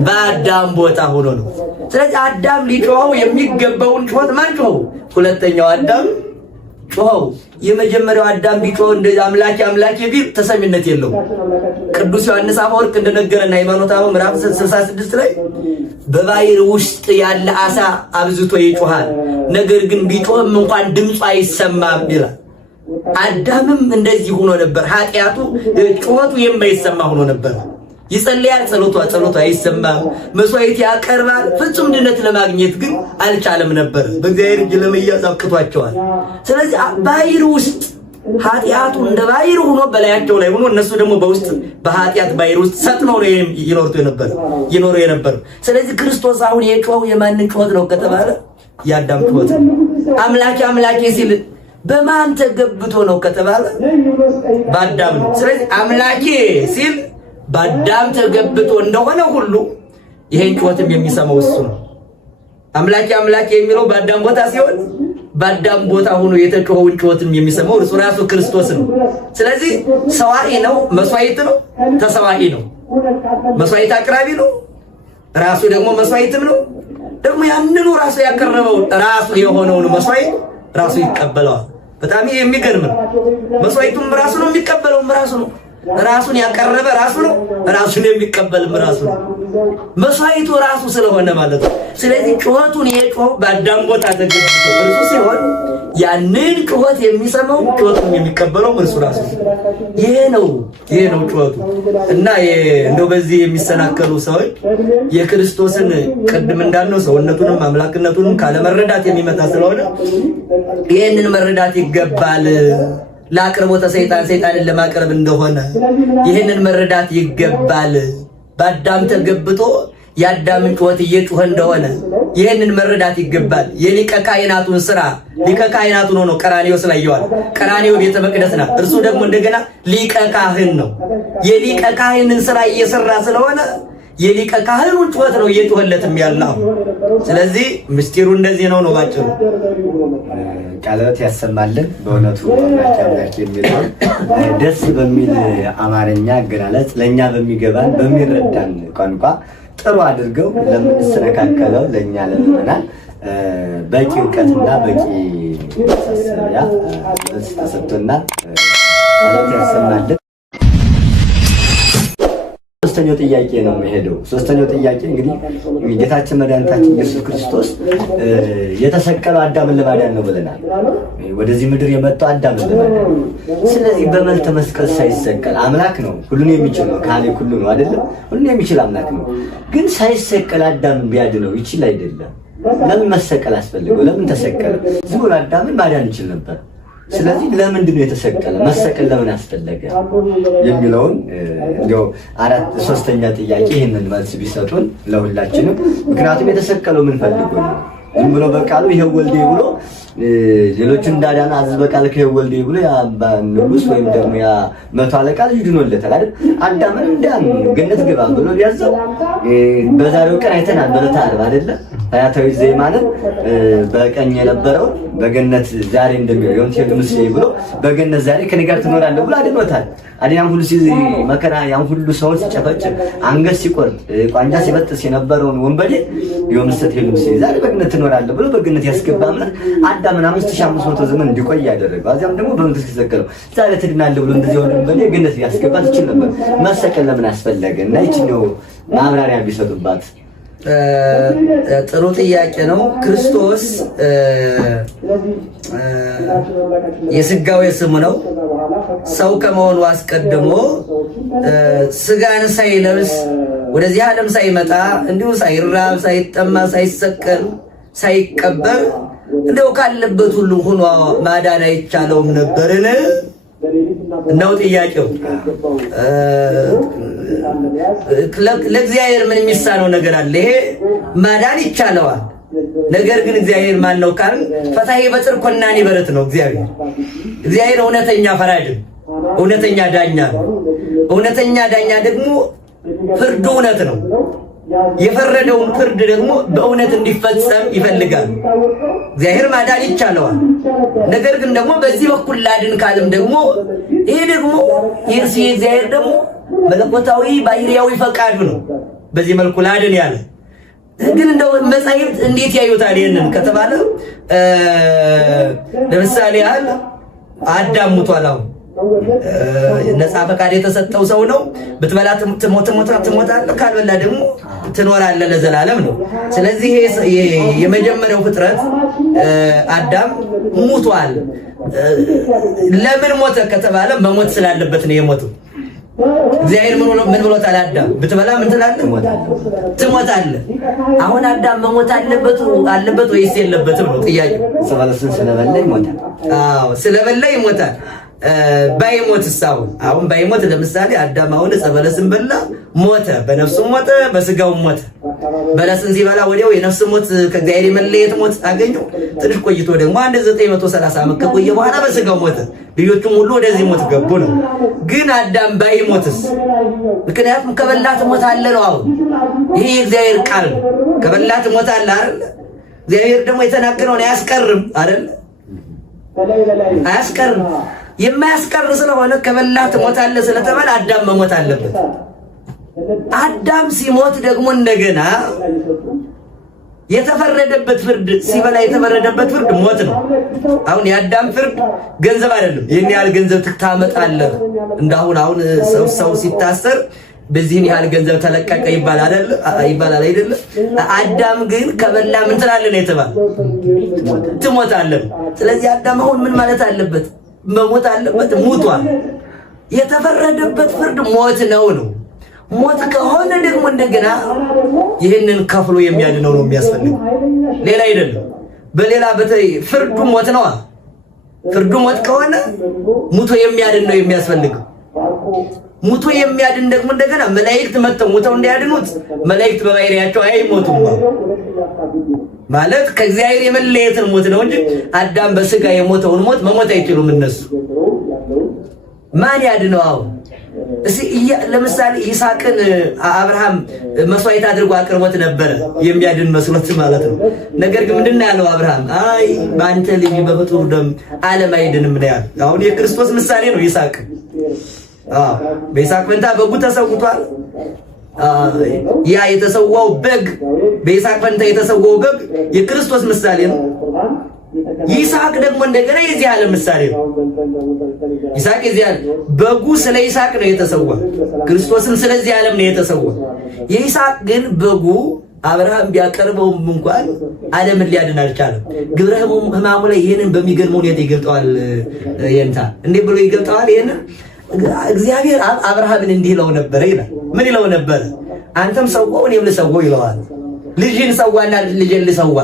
በአዳም ቦታ ሆኖ ነው። ስለዚህ አዳም ሊጮኸው የሚገባውን ጩኸት ማን ጮኸው? ሁለተኛው አዳም ጮኸው። የመጀመሪያው አዳም ቢጮህ እንደ አምላኬ አምላኬ ቢል ተሰሚነት የለውም። ቅዱስ ዮሐንስ አፈወርቅ እንደነገረና ሃይማኖተ አበው ምዕራፍ 66 ላይ በባሕር ውስጥ ያለ አሳ አብዝቶ ይጮሃል፣ ነገር ግን ቢጮህም እንኳን ድምፁ አይሰማም ይላል። አዳምም እንደዚህ ሆኖ ነበር። ኃጢአቱ ጩኸቱ የማይሰማ ሆኖ ነበር። ይጸልያል፣ ጸሎቱ አይሰማም። መስዋዕት ያቀርባል፣ ፍጹም ድነት ለማግኘት ግን አልቻለም ነበር። በእግዚአብሔር እጅ ለመያዝ አቅቷቸዋል። ስለዚህ ባሕር ውስጥ ኃጢአቱ እንደ ባሕር ሆኖ በላያቸው ላይ ሆኖ እነሱ ደግሞ በውስጥ በኃጢአት ባሕር ውስጥ ሰጥመው ነው ይኖሩ የነበረው። ስለዚህ ክርስቶስ አሁን የጮኸው የማንን ጩኸት ነው ከተባለ የአዳም ጩኸት ነው። አምላኬ አምላኬ ሲል በማን ተገብቶ ነው ከተባለ በአዳም ነው። ስለዚህ አምላኬ ሲል በአዳም ተገብቶ እንደሆነ ሁሉ ይሄን ጩኸትም የሚሰማው እሱ ነው። አምላኬ አምላኬ የሚለው በአዳም ቦታ ሲሆን በአዳም ቦታ ሆኖ የተጮኸውን ጩኸትም የሚሰማው እርሱ ራሱ ክርስቶስ ነው። ስለዚህ ሰዋኢ ነው፣ መስዋዕት ነው፣ ተሰዋኢ ነው። መስዋዕት አቅራቢ ነው፣ ራሱ ደግሞ መስዋዕትም ነው። ደግሞ ያንኑ ራሱ ያቀረበው ራሱ የሆነውን መስዋዕት ራሱ ይቀበለዋል። በጣም የሚገርም ነው። መስዋዕቱም ራሱ ነው፣ የሚቀበለውም ራሱ ነው። ራሱን ያቀረበ ራሱ ነው፣ ራሱን የሚቀበልም ራሱ ነው። መስዋዕቱ ራሱ ስለሆነ ማለት ነው። ስለዚህ ጩኸቱን የጮኸው በአዳም ቦታ ተገብቶ እርሱ ሲሆን ያንን ጩኸት የሚሰማው ጩኸቱን የሚቀበለው እርሱ ራሱ ነው። ይሄ ነው ጩኸቱ። እና እንደው በዚህ የሚሰናከሉ ሰዎች የክርስቶስን ቅድም እንዳልነው ሰውነቱንም አምላክነቱንም ካለመረዳት የሚመጣ ስለሆነ ይሄንን መረዳት ይገባል። ለአቅርቦተ ሰይጣንን ለማቅረብ እንደሆነ ይህንን መረዳት ይገባል። በአዳም ተገብቶ የአዳምን ጩኸት እየጮኸ እንደሆነ ይህንን መረዳት ይገባል። የሊቀ ካህናቱን ስራ ሊቀ ካህናቱን ሆኖ ቀራንዮ ስላየዋል። ቀራንዮ ቤተ መቅደስ ናት። እርሱ ደግሞ እንደገና ሊቀ ካህን ነው። የሊቀ ካህንን ስራ እየሰራ ስለሆነ የሊቀ ካህኑን ጩኸት ነው እየጮኸለትም ያለው። ስለዚህ ምስጢሩ እንደዚህ ነው ባጭሩ። ቃላት ያሰማልን። በእውነቱ አምላክ የሚለው ደስ በሚል አማርኛ አገላለጽ ለኛ በሚገባን በሚረዳን ቋንቋ ጥሩ አድርገው ለምንሰነካከለው ለኛ ለምናል በቂ እውቀትና በቂ ማሳሰቢያ ተሰጥቶና ቃላት ያሰማልን። ሶስተኛው ጥያቄ ነው የሚሄደው። ሶስተኛው ጥያቄ እንግዲህ ጌታችን መድኃኒታችን ኢየሱስ ክርስቶስ የተሰቀለው አዳምን ለማዳን ነው ብለናል። ወደዚህ ምድር የመጣው አዳምን ለማዳን ነው። ስለዚህ በመልተ መስቀል ሳይሰቀል አምላክ ነው፣ ሁሉን የሚችል ነው፣ ካሌ ሁሉ ነው አይደለም፣ ሁሉን የሚችል አምላክ ነው። ግን ሳይሰቀል አዳምን ቢያድነው ይችል አይደለም። ለምን መሰቀል አስፈልገው? ለምን ተሰቀለ? ዝም ብሎ አዳምን ማዳን ይችል ነበር። ስለዚህ ለምንድን ነው የተሰቀለ? መሰቀል ለምን አስፈለገ የሚለውን እንደው ሶስተኛ ጥያቄ ይሄንን መልስ ቢሰጡን ለሁላችንም። ምክንያቱም የተሰቀለው ምን ፈልጎ ነው? ዝም ብሎ በቃሉ ይሄው ወልዴ ብሎ ሌሎቹ እንዳዳና አዝበ ቃል ከይሄው ወልዴ ብሎ ያ ንጉስ ወይም ደግሞ ያ መቶ አለቃ ልጅ ድኖለታል አይደል? አዳምን እንዳም ገነት ግባ ብሎ ቢያዘው በዛሬው ቀን አይተናል። በለታል አይደለ? አያታዊ ዘይማንን በቀኝ የነበረው በገነት ዛሬ እንደሚሆን ትሄዱስ ብሎ በገነት ዛሬ ከኔ ጋር ትኖራለህ ብሎ አድኖታል። አዲያን ሁሉ መከራ ያን ሁሉ ሰዎች ሲጨፈጭፍ አንገት ሲቆርጥ ቋንጃ ሲበጥስ የነበረውን ወንበዴ የምስት ሄሉስ ዛሬ በገነት ትኖራለህ ብሎ በገነት ያስገባ ማለት አዳምን 5500 ዘመን እንዲቆይ ያደረገው አዚያም ደግሞ በመንግስት ሲዘከረው ዛሬ ትድናለህ ብሎ እንደዚህ ወንበዴ ገነት ያስገባ ትችል ነበር። መሰቀል ለምን አስፈለገ? እና ይችኛው ማብራሪያ ቢሰጡባት። ጥሩ ጥያቄ ነው። ክርስቶስ የስጋው ስሙ ነው። ሰው ከመሆኑ አስቀድሞ ስጋን ሳይለብስ ወደዚህ ዓለም ሳይመጣ እንዲሁ ሳይራብ ሳይጠማ ሳይሰቀል ሳይቀበር እንደው ካለበት ሁሉ ሆኖ ማዳን አይቻለውም ነበርን ነው ጥያቄው። ለእግዚአብሔር ምን የሚሳነው ነገር አለ? ይሄ ማዳን ይቻለዋል። ነገር ግን እግዚአብሔር ማን ነው ካል ፈታሄ በጽድቅ ኮናኒ በረት ነው። እግዚአብሔር እውነተኛ ፈራጅ፣ እውነተኛ ዳኛ ነው። እውነተኛ ዳኛ ደግሞ ፍርዱ እውነት ነው። የፈረደውን ፍርድ ደግሞ በእውነት እንዲፈጸም ይፈልጋል። እግዚአብሔር ማዳን ይቻለዋል። ነገር ግን ደግሞ በዚህ በኩል ላድን ካልም ደግሞ ይሄ ደግሞ የእግዚአብሔር ደግሞ መለኮታዊ ባህሪያዊ ፈቃዱ ነው። በዚህ መልኩ ላድን ያለ ግን እንደው መጻሕፍት እንዴት ያዩታል ይሄንን ከተባለ ለምሳሌ ያህል አዳም ሙቷል። አሁን ነፃ ፈቃድ የተሰጠው ሰው ነው። ብትበላ ትሞታለህ፣ ካልበላ ደግሞ ትኖራለህ ለዘላለም ነው። ስለዚህ የመጀመሪያው ፍጥረት አዳም ሙቷል። ለምን ሞተ ከተባለ መሞት ስላለበት ነው የሞተው። እግዚአብሔር ምን ብሎታል? አዳም ብትበላ ምን ትላለህ? ትሞታለህ። አሁን አዳም መሞት አለበት ወይስ የለበትም ነው ጥያቄው። ስለበላ ይሞታል። አዎ ስለበላ ይሞታል። ባይሞትስ? አሁን ባይሞት ለምሳሌ አዳም አሁን ዕፀ በለስን በላ ሞተ፣ በነፍሱም ሞተ በስጋውም ሞተ። በለስን ሲበላ ወዲያው የነፍስ ሞት ከእግዚአብሔር የመለየት ሞት አገኘው። ትንሽ ቆይቶ ደግሞ 930 ዓመት ከቆየ በኋላ በስጋው ሞተ። ልጆቹም ሁሉ ወደዚህ ሞት ገቡ ነው። ግን አዳም ባይሞትስ? ምክንያቱም ከበላ ትሞታለህ ነው። አሁን ይሄ የእግዚአብሔር ቃል ነው። ከበላ ትሞታለህ አይደል? እግዚአብሔር ደግሞ የተናገረውን አያስቀርም አይደል? አያስቀርም። የማያስቀር ስለሆነ ከበላ ትሞታለህ ስለተባለ አዳም መሞት አለበት። አዳም ሲሞት ደግሞ እንደገና የተፈረደበት ፍርድ ሲበላ የተፈረደበት ፍርድ ሞት ነው። አሁን የአዳም ፍርድ ገንዘብ አይደለም። ይሄን ያህል ገንዘብ ታመጣለህ እንዳሁን ሰው ሲታሰር በዚህን ያህል ገንዘብ ተለቀቀ ይባላል አይደል? አዳም ግን ከበላ ምን ትላለህ ነው የተባለው? ትሞታለህ። ስለዚህ አዳም አሁን ምን ማለት አለበት? መሞት አለበት። ሙቷል። የተፈረደበት ፍርድ ሞት ነው። ሞት ከሆነ ደግሞ እንደገና ይህንን ከፍሎ የሚያድነው ነው የሚያስፈልገው፣ ሌላ አይደለም። በሌላ በተይ ፍርዱ ሞት ነው። ፍርዱ ሞት ከሆነ ሙቶ የሚያድን ነው የሚያስፈልገው። ሙቶ የሚያድን ደግሞ እንደገና መላእክት መጥተው ሙተው እንዲያድኑት መላእክት በባህሪያቸው አይሞቱም ማለት ከእግዚአብሔር የመለየትን ሞት ነው እንጂ አዳም በስጋ የሞተውን ሞት መሞት አይችሉም እነሱ። ማን ያድነው? አሁን ለምሳሌ ይስሐቅን አብርሃም መስዋዕት አድርጎ አቅርቦት ነበረ የሚያድን መስሎት ማለት ነው። ነገር ግን ምንድን ነው ያለው አብርሃም? አይ በአንተ ልጅ በፍጡር ደም ዓለም አይድንም ነው ያለው። አሁን የክርስቶስ ምሳሌ ነው ይስሐቅ። በይስሐቅ ፈንታ በጉ ተሰውቷል። ያ የተሰዋው በግ በይስሐቅ ፈንታ የተሰዋው በግ የክርስቶስ ምሳሌ ነው። ይስሐቅ ደግሞ እንደገና የዚህ ዓለም ምሳሌ ነው። ይስሐቅ የዚህ ዓለም በጉ ስለ ይስሐቅ ነው የተሰዋ፣ ክርስቶስም ስለዚህ ዓለም ነው የተሰዋ። የይስሐቅ ግን በጉ አብርሃም ቢያቀርበውም እንኳን ዓለምን ሊያድን አልቻለም። ግብረ ሕማሙ ላይ ይሄንን በሚገርም ሁኔታ ይገልጠዋል። የንታ እንዴ ብሎ ይገልጠዋል ይሄንን እግዚአብሔር አብርሃምን እንዲህ ይለው ነበር ይላል። ምን ይለው ነበር? አንተም ሰዋው እኔም ልሰዋው ይለዋል። ልጅን ሰዋና ልጅን ልሰዋ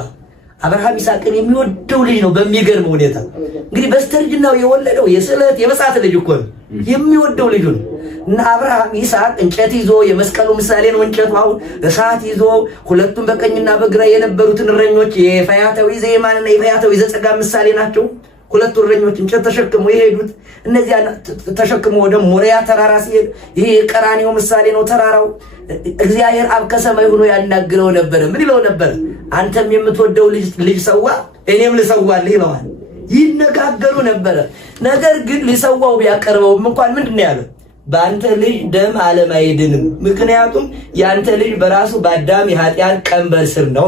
አብርሃም ይስሐቅን የሚወደው ልጅ ነው። በሚገርም ሁኔታ እንግዲህ በስተርጅናው የወለደው የስለት የመጻት ልጅ እኮ ነው፣ የሚወደው ልጅ ነው። እና አብርሃም ይስሐቅ እንጨት ይዞ የመስቀሉ ምሳሌ ነው እንጨቱ። አሁን እሳት ይዞ ሁለቱም በቀኝና በግራ የነበሩትን እረኞች የፈያታዊ ዘየማንና የፈያታዊ ዘጸጋም ምሳሌ ናቸው። ሁለቱ እረኞች እንጨት ተሸክሞ የሄዱት እነዚያ ተሸክሞ ወደ ሞሪያ ተራራ ሲሄድ ይሄ የቀራንዮ ምሳሌ ነው። ተራራው እግዚአብሔር አብ ከሰማይ ሆኖ ያናግረው ነበር። ምን ይለው ነበር? አንተም የምትወደው ልጅ ሰዋ፣ እኔም ልሰዋልህ ይለዋል። ይነጋገሩ ነበር። ነገር ግን ሊሰዋው ቢያቀርበውም እንኳን ምንድነው ያለው? በአንተ ልጅ ደም ዓለም አይድንም፣ ምክንያቱም ያንተ ልጅ በራሱ በአዳም የኃጢአት ቀንበር ስር ነው።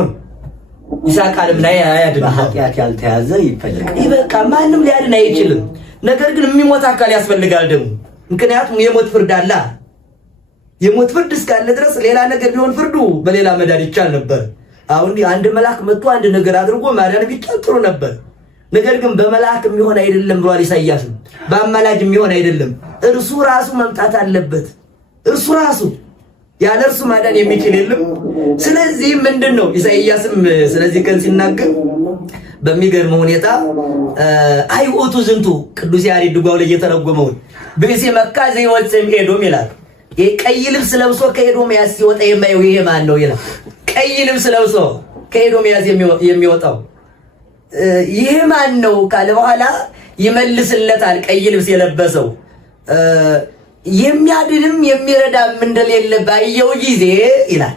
ይስሐቅ ዓለም ላይ አያድንም። በኃጢአት ያልተያዘ ይፈልጋል። ይበቃ፣ ማንም ሊያድን አይችልም። ነገር ግን የሚሞት አካል ያስፈልጋል ደግሞ፣ ምክንያቱም የሞት ፍርድ አለ። የሞት ፍርድ እስካለ ድረስ ሌላ ነገር ቢሆን ፍርዱ በሌላ መዳን ይቻል ነበር። አሁን አንድ መልአክ መጥቶ አንድ ነገር አድርጎ ማዳን ቢቻል ጥሩ ነበር። ነገር ግን በመልአክ የሚሆን አይደለም ብሏል ኢሳይያስ። በአማላጅ የሚሆን አይደለም፣ እርሱ ራሱ መምጣት አለበት። እርሱ ራሱ ያለ እርሱ ማዳን የሚችል የለም። ስለዚህ ምንድነው ኢሳይያስም ስለዚህ ቀን ሲናገር በሚገርም ሁኔታ አይኦቱ ዝንቱ ቅዱስ ያሬድ ድጓው ላይ እየተረጎመው በዚህ መካ ዘይወጽም ኤዶም ይላል። ቀይ ልብስ ለብሶ ከኤዶምያስ ሲወጣ የማየው ይሄ ማን ነው ይላል። ቀይ ልብስ ለብሶ ከኤዶምያስ የሚወጣው ይሄ ማን ነው ካለ በኋላ ይመልስለታል። ቀይ ልብስ የለበሰው የሚያድንም የሚረዳም እንደሌለ ባየው ጊዜ ይላል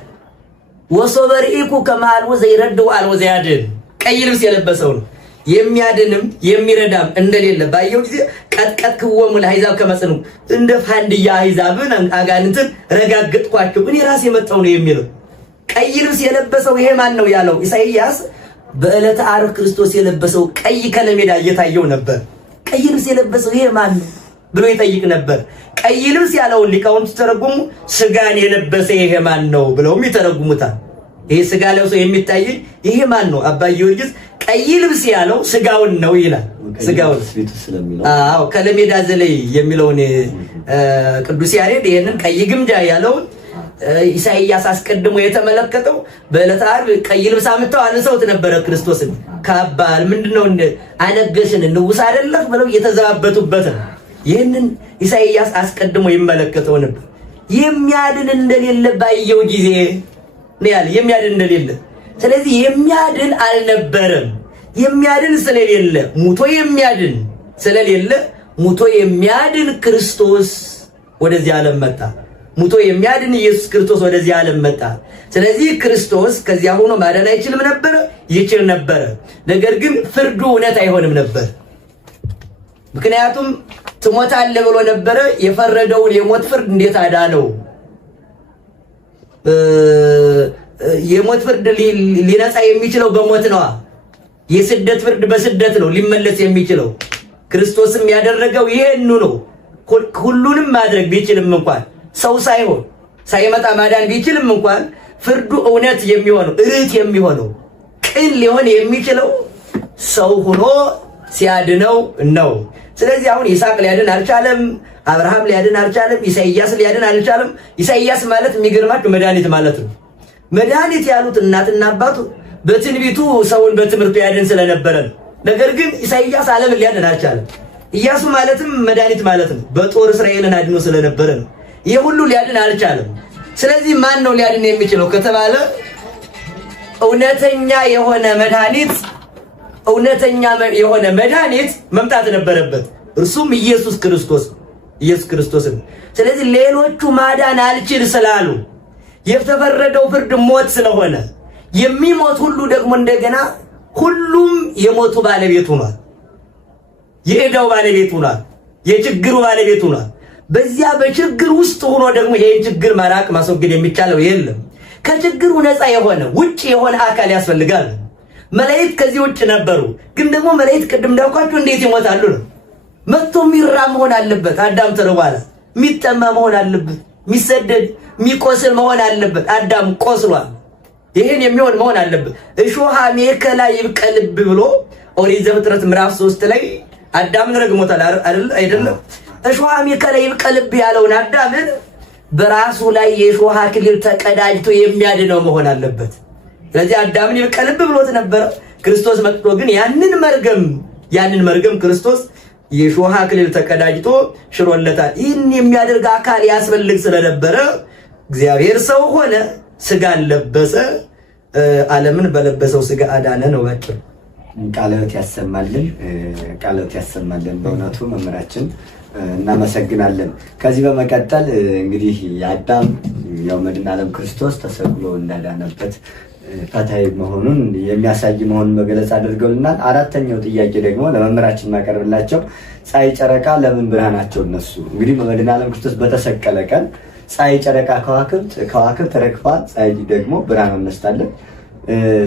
ወሶበሪኩ ከማልወ ዘይረዳው አልወ ዘይያድን። ቀይ ልብስ የለበሰው ነው። የሚያድንም የሚረዳም እንደሌለ ባየው ጊዜ ቀጥቀጥክወሙ ለአሕዛብ ከመጽኑ፣ እንደ ፋንድያ አሕዛብን አጋንንትን ረጋገጥኳቸው እኔ ራሴ መጣሁ ነው የሚለው። ቀይ ልብስ የለበሰው ይሄ ማን ነው ያለው ኢሳይያስ በዕለተ ዓርብ ክርስቶስ የለበሰው ቀይ ከለሜዳ እየታየው ነበር። ቀይ ልብስ የለበሰው ይሄ ማን ነው ብሎ ይጠይቅ ነበር። ቀይ ልብስ ያለውን ሊቃውንት ተረጉሙ ስጋን የለበሰ ይሄ ማን ነው ብለውም ይተረጉሙታል። ይሄ ስጋ ለብሶ የሚታይ ይሄ ማን ነው? አባ ጊዮርጊስ ቀይ ልብስ ያለው ስጋውን ነው ይላል። ስጋውን አዎ ከለሜዳ ዘለይ የሚለውን ቅዱስ ያሬድ ይሄንን ቀይ ግምጃ ያለውን ኢሳይያስ አስቀድሞ የተመለከተው በዕለተ ዓርብ ቀይ ልብስ አምጥተው አንሰውት ነበረ ክርስቶስን። ካባል ምንድነው አነገስን ንጉስ አይደለህ ብለው እየተዘባበቱበት ነው። ይህንን ኢሳይያስ አስቀድሞ ይመለከተው ነበር። የሚያድን እንደሌለ ባየው ጊዜ ነው ያለ። የሚያድን እንደሌለ፣ ስለዚህ የሚያድን አልነበረም። የሚያድን ስለሌለ ሙቶ የሚያድን ስለሌለ ሙቶ የሚያድን ክርስቶስ ወደዚህ ዓለም መጣ። ሙቶ የሚያድን ኢየሱስ ክርስቶስ ወደዚህ ዓለም መጣ። ስለዚህ ክርስቶስ ከዚያ ሆኖ ማዳን አይችልም ነበር? ይችል ነበር። ነገር ግን ፍርዱ እውነት አይሆንም ነበር። ምክንያቱም ትሞታለህ ብሎ ነበረ። የፈረደውን የሞት ፍርድ እንዴት አዳነው? የሞት ፍርድ ሊነጻ የሚችለው በሞት ነው። የስደት ፍርድ በስደት ነው ሊመለስ የሚችለው። ክርስቶስም ያደረገው ይሄን ነው። ሁሉንም ማድረግ ቢችልም እንኳን ሰው ሳይሆን ሳይመጣ ማዳን ቢችልም እንኳን ፍርዱ እውነት የሚሆነው ርት የሚሆነው ቅን ሊሆን የሚችለው ሰው ሆኖ ሲያድነው ነው። ስለዚህ አሁን ይስሐቅ ሊያድን አልቻለም፣ አብርሃም ሊያድን አልቻለም፣ ኢሳይያስ ሊያድን አልቻለም። ኢሳይያስ ማለት የሚገርማችሁ መድኃኒት ማለት ነው። መድኃኒት ያሉት እናትና አባቱ በትንቢቱ ሰውን በትምህርቱ ያድን ስለነበረ ነው። ነገር ግን ኢሳይያስ ዓለምን ሊያድን አልቻለም። ኢያሱ ማለትም መድኃኒት ማለት ነው። በጦር እስራኤልን አድኖ ስለነበረ ነው። ይህ ሁሉ ሊያድን አልቻለም። ስለዚህ ማን ነው ሊያድን የሚችለው ከተባለ እውነተኛ የሆነ መድኃኒት መምጣት ነበረበት። እርሱም ኢየሱስ ክርስቶስ ነው። ስለዚህ ሌሎቹ ማዳን አልችል ስላሉ የተፈረደው ፍርድ ሞት ስለሆነ የሚሞት ሁሉ ደግሞ እንደገና ሁሉም የሞቱ ባለቤት ሆኗል። የዕዳው ባለቤት ሆኗል። የችግሩ ባለቤት ሆኗል። በዚያ በችግር ውስጥ ሆኖ ደግሞ ይሄን ችግር ማራቅ ማስወገድ የሚቻለው የለም። ከችግሩ ነፃ የሆነ ውጭ የሆነ አካል ያስፈልጋል። መላእክት ከዚህ ውጭ ነበሩ። ግን ደግሞ መላእክት ቅድም እንዳልኳችሁ እንዴት ይሞታሉ ነው? መጥቶ የሚራ መሆን አለበት። አዳም ተርቧል። የሚጠማ መሆን አለበት። የሚሰደድ የሚቆስል መሆን አለበት። አዳም ቆስሏል። ይሄን የሚሆን መሆን አለበት። እሾህ አሜከላ ይብቀልብ ብሎ ኦሪት ዘፍጥረት ምዕራፍ 3 ላይ አዳምን ረግሞታል አይደለም? እሾህ አሜከላ ይብቀልብ ያለውን አዳምን በራሱ ላይ የእሾህ አክሊል ተቀዳጅቶ የሚያድነው መሆን አለበት። ስለዚህ አዳምን ይብቀልብ ብሎት ነበር። ክርስቶስ መጥቶ ግን ያንን መርገም ክርስቶስ የሾህ አክሊል ተቀዳጅቶ ሽሮለታል። ይህን የሚያደርግ አካል ያስፈልግ ስለነበረ እግዚአብሔር ሰው ሆነ፣ ስጋን ለበሰ፣ ዓለምን በለበሰው ስጋ አዳነ ነው ባጭሩ። ቃልዎት ያሰማልን፣ ቃልዎት ያሰማልን። በእውነቱ መምህራችን እናመሰግናለን። ከዚህ በመቀጠል እንግዲህ የአዳም ያው መድኃኔ ዓለም ክርስቶስ ተሰቅሎ እንዳዳነበት ፈታኝ መሆኑን የሚያሳይ መሆኑን መገለጽ አድርገውልናል። አራተኛው ጥያቄ ደግሞ ለመምህራችን ማቀርብላቸው ፀሐይ ጨረቃ ለምን ብርሃናቸው እነሱ? እንግዲህ መድኃኔ ዓለም ክርስቶስ በተሰቀለ ቀን ፀሐይ ጨረቃ ከዋክብት ረግፈዋል። ፀሐይ ደግሞ ብርሃን ነስታለች።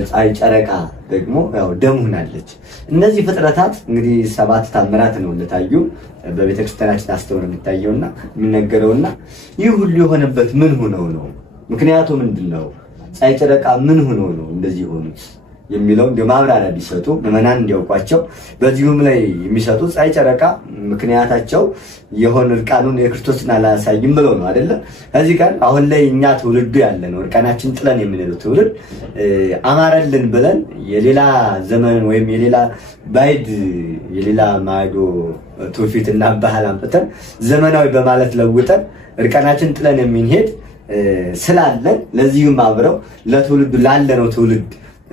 ፀሐይ ጨረቃ ደግሞ ያው ደም ሆናለች። እነዚህ ፍጥረታት እንግዲህ 7 ታምራት ነው ለታዩ በቤተክርስቲያናችን አስተውሎ የሚታየውና የሚነገረውና ይህ ሁሉ የሆነበት ምን ሆነው ነው? ምክንያቱ ምንድነው? ፀሐይ ጨረቃ ምን ሆነው ነው እንደዚህ ሆኑት የሚለው እንደ ማብራሪያ ቢሰጡ ምዕመናን እንዲያውቋቸው። በዚሁም ላይ የሚሰጡ ፀሐይ ጨረቃ ምክንያታቸው የሆነ እርቃኑን የክርስቶስን አላሳይም ብለው ነው አይደለ? እዚህ ጋር አሁን ላይ እኛ ትውልዱ ያለ ነው እርቃናችን ጥለን የምንለው ትውልድ አማረልን ብለን የሌላ ዘመን ወይም የሌላ ባይድ የሌላ ማዶ ትውፊትና ባህል አምጥተን ዘመናዊ በማለት ለውጠን እርቃናችን ጥለን የምንሄድ ስላለን ለዚህም አብረው ለትውልዱ ላለነው ትውልድ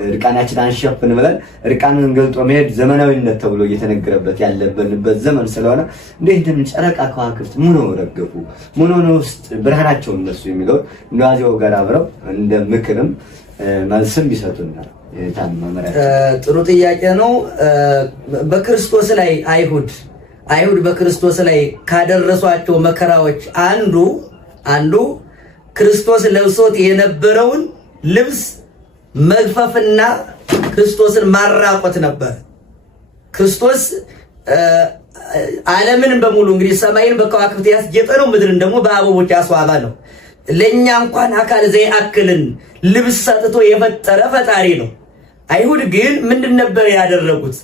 እርቃናችን አንሸፍን ብለን እርቃንን ገልጦ መሄድ ዘመናዊነት ተብሎ እየተነገረበት ያለበት ዘመን ስለሆነ እንዴት ጨረቃ ከዋክብት ምን ረገፉ ምን ውስጥ ብርሃናቸው እነሱ የሚለው እንደዚያው ጋር አብረው እንደ ምክርም መልስም ቢሰጡናል። ጥሩ ጥያቄ ነው። በክርስቶስ ላይ አይሁድ በክርስቶስ ላይ ካደረሷቸው መከራዎች አንዱ ክርስቶስ ለብሶት የነበረውን ልብስ መግፈፍና ክርስቶስን ማራቆት ነበር። ክርስቶስ ዓለምን በሙሉ እንግዲህ ሰማይን በከዋክብት ያስጌጠ ነው፣ ምድርን ደግሞ በአበቦች ያስዋበ ነው። ለኛ እንኳን አካል ዘያክልን ልብስ ሰጥቶ የፈጠረ ፈጣሪ ነው። አይሁድ ግን ምንድን ነበር ያደረጉት?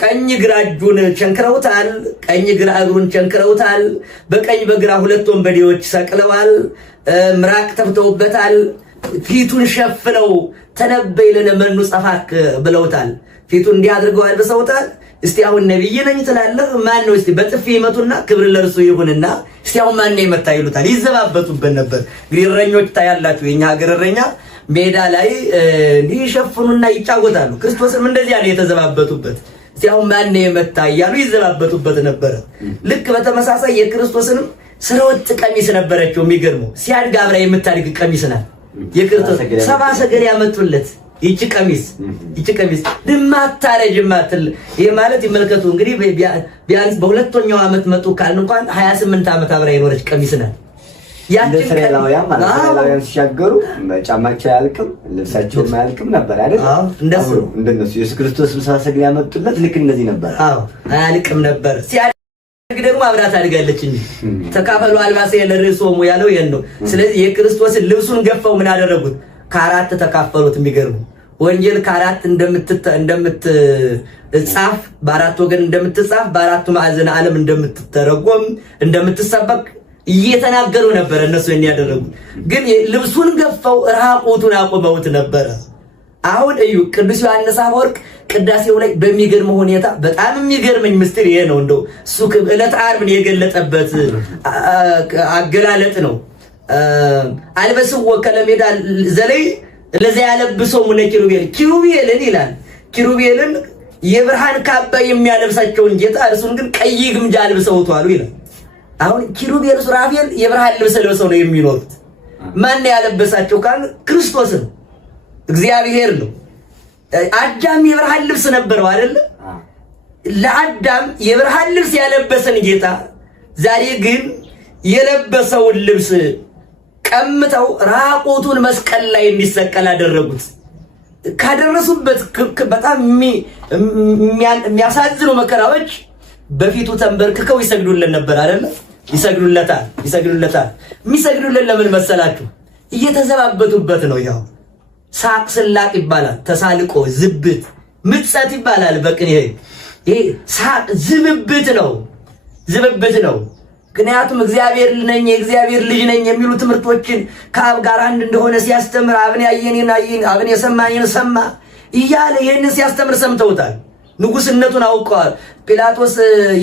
ቀኝ ግራ እጁን ቸንክረውታል፣ ቀኝ ግራ እግሩን ቸንክረውታል፣ በቀኝ በግራ 2 ወንበዴዎች ሰቅለዋል፣ ምራቅ ተፍተውበታል፣ ፊቱን ሸፍነው ተነበይ ለነ መኑ ጸፋክ ብለውታል። ፊቱን እንዲህ አድርገው አልብሰውታል። እስቲ አሁን ነብይ ነኝ ትላለህ? ማን ነው? እስቲ በጥፊ ይመቱና ክብር ለእርሱ ይሁንና እስቲ አሁን ማን ነው የመታ ይሉታል። ይዘባበቱበት ነበር። እንግዲህ እረኞች ታያላችሁ፣ የኛ ሀገር እረኛ ሜዳ ላይ እንዲህ ሸፍኑና ይጫወታሉ። ክርስቶስም እንደዚያ ነው የተዘባበቱበት። እስቲ አሁን ማን ነው የመታ እያሉ ይዘባበቱበት ነበር። ልክ በተመሳሳይ የክርስቶስንም ስረወጥ ቀሚስ ነበረችው። የሚገርመው ሲያድግ አብራ የምታድግ ቀሚስ ናት። የክርስቶስ 70 ሰገል ያመጡለት ይቺ ቀሚስ ድማታረጅ ማትል። ይሄ ማለት ይመልከቱ እንግዲህ ቢያንስ በሁለተኛው ዓመት መጡ ካልን እንኳን 28 ዓመት አብራ የኖረች ቀሚስ ናት። ያችን ሲሻገሩ ጫማቸው አያልቅም፣ ልብሳቸው አያልቅም ነበር አይደል? እንደነሱ ኢየሱስ ክርስቶስ 70 ሰገል ያመጡለት ልክ እንደዚህ ነበር። አያልቅም ነበር። ደግሞ አብራት አድጋለች እንጂ ተካፈሉ አልባሰ ለርሶሙ ያለው ይሄን ነው። ስለዚህ የክርስቶስን ልብሱን ገፈው ምን አደረጉት? ከአራት ተካፈሉት። የሚገርሙ ወንጌል ከአራት እንደምትጻፍ በአራት ወገን እንደምትጻፍ በአራቱ ማዕዘን ዓለም እንደምትተረጎም እንደምትሰበክ እየተናገሩ ነበር። እነሱ ያደረጉት ግን ልብሱን ገፈው ራቁቱን አቆመውት ነበር። አሁን እዩ ቅዱስ ዮሐንስ አፈወርቅ ቅዳሴው ላይ በሚገርም ሁኔታ በጣም የሚገርመኝ ምስጢር ይሄ ነው። እንደው እሱ ዕለተ ዓርብን የገለጠበት አገላለጥ ነው። አልበስዎ ከለሜዳ ዘላይ ለዚያ ያለብሰው ሙነ ኪሩቤልን ይላል። ኪሩቤልን የብርሃን ካባ የሚያለብሳቸውን ጌታ እርሱን ግን ቀይ ግምጃ አልብሰውት አሉ ይላል። አሁን ኪሩቤል ሱራፌል የብርሃን ልብስ ለብሰው ነው የሚኖሩት። ማን ያለበሳቸው ካል ክርስቶስ ነው፣ እግዚአብሔር ነው። አዳም የብርሃን ልብስ ነበረው አይደል? ለአዳም የብርሃን ልብስ ያለበሰን ጌታ ዛሬ ግን የለበሰውን ልብስ ቀምተው ራቁቱን መስቀል ላይ እንዲሰቀል አደረጉት። ካደረሱበት በጣም የሚያሳዝኑ መከራዎች በፊቱ ተንበርክከው ይሰግዱለት ነበር አይደል? ይሰግዱለታል። የሚሰግዱለት ለምን መሰላችሁ? እየተዘባበቱበት ነው። ያው ሳቅ ስላቅ ይባላል፣ ተሳልቆ ዝብት ምጸት ይባላል። በቅን ይሄ ሳቅ ዝብብት ነው። ምክንያቱም እግዚአብሔር ነኝ የእግዚአብሔር ልጅ ነኝ የሚሉ ትምህርቶችን ከአብ ጋር አንድ እንደሆነ ሲያስተምር አብን ያየኔን አየን፣ አብን የሰማኝን ሰማ እያለ ይህንን ሲያስተምር ሰምተውታል። ንጉስነቱን አውቀዋል። ጲላጦስ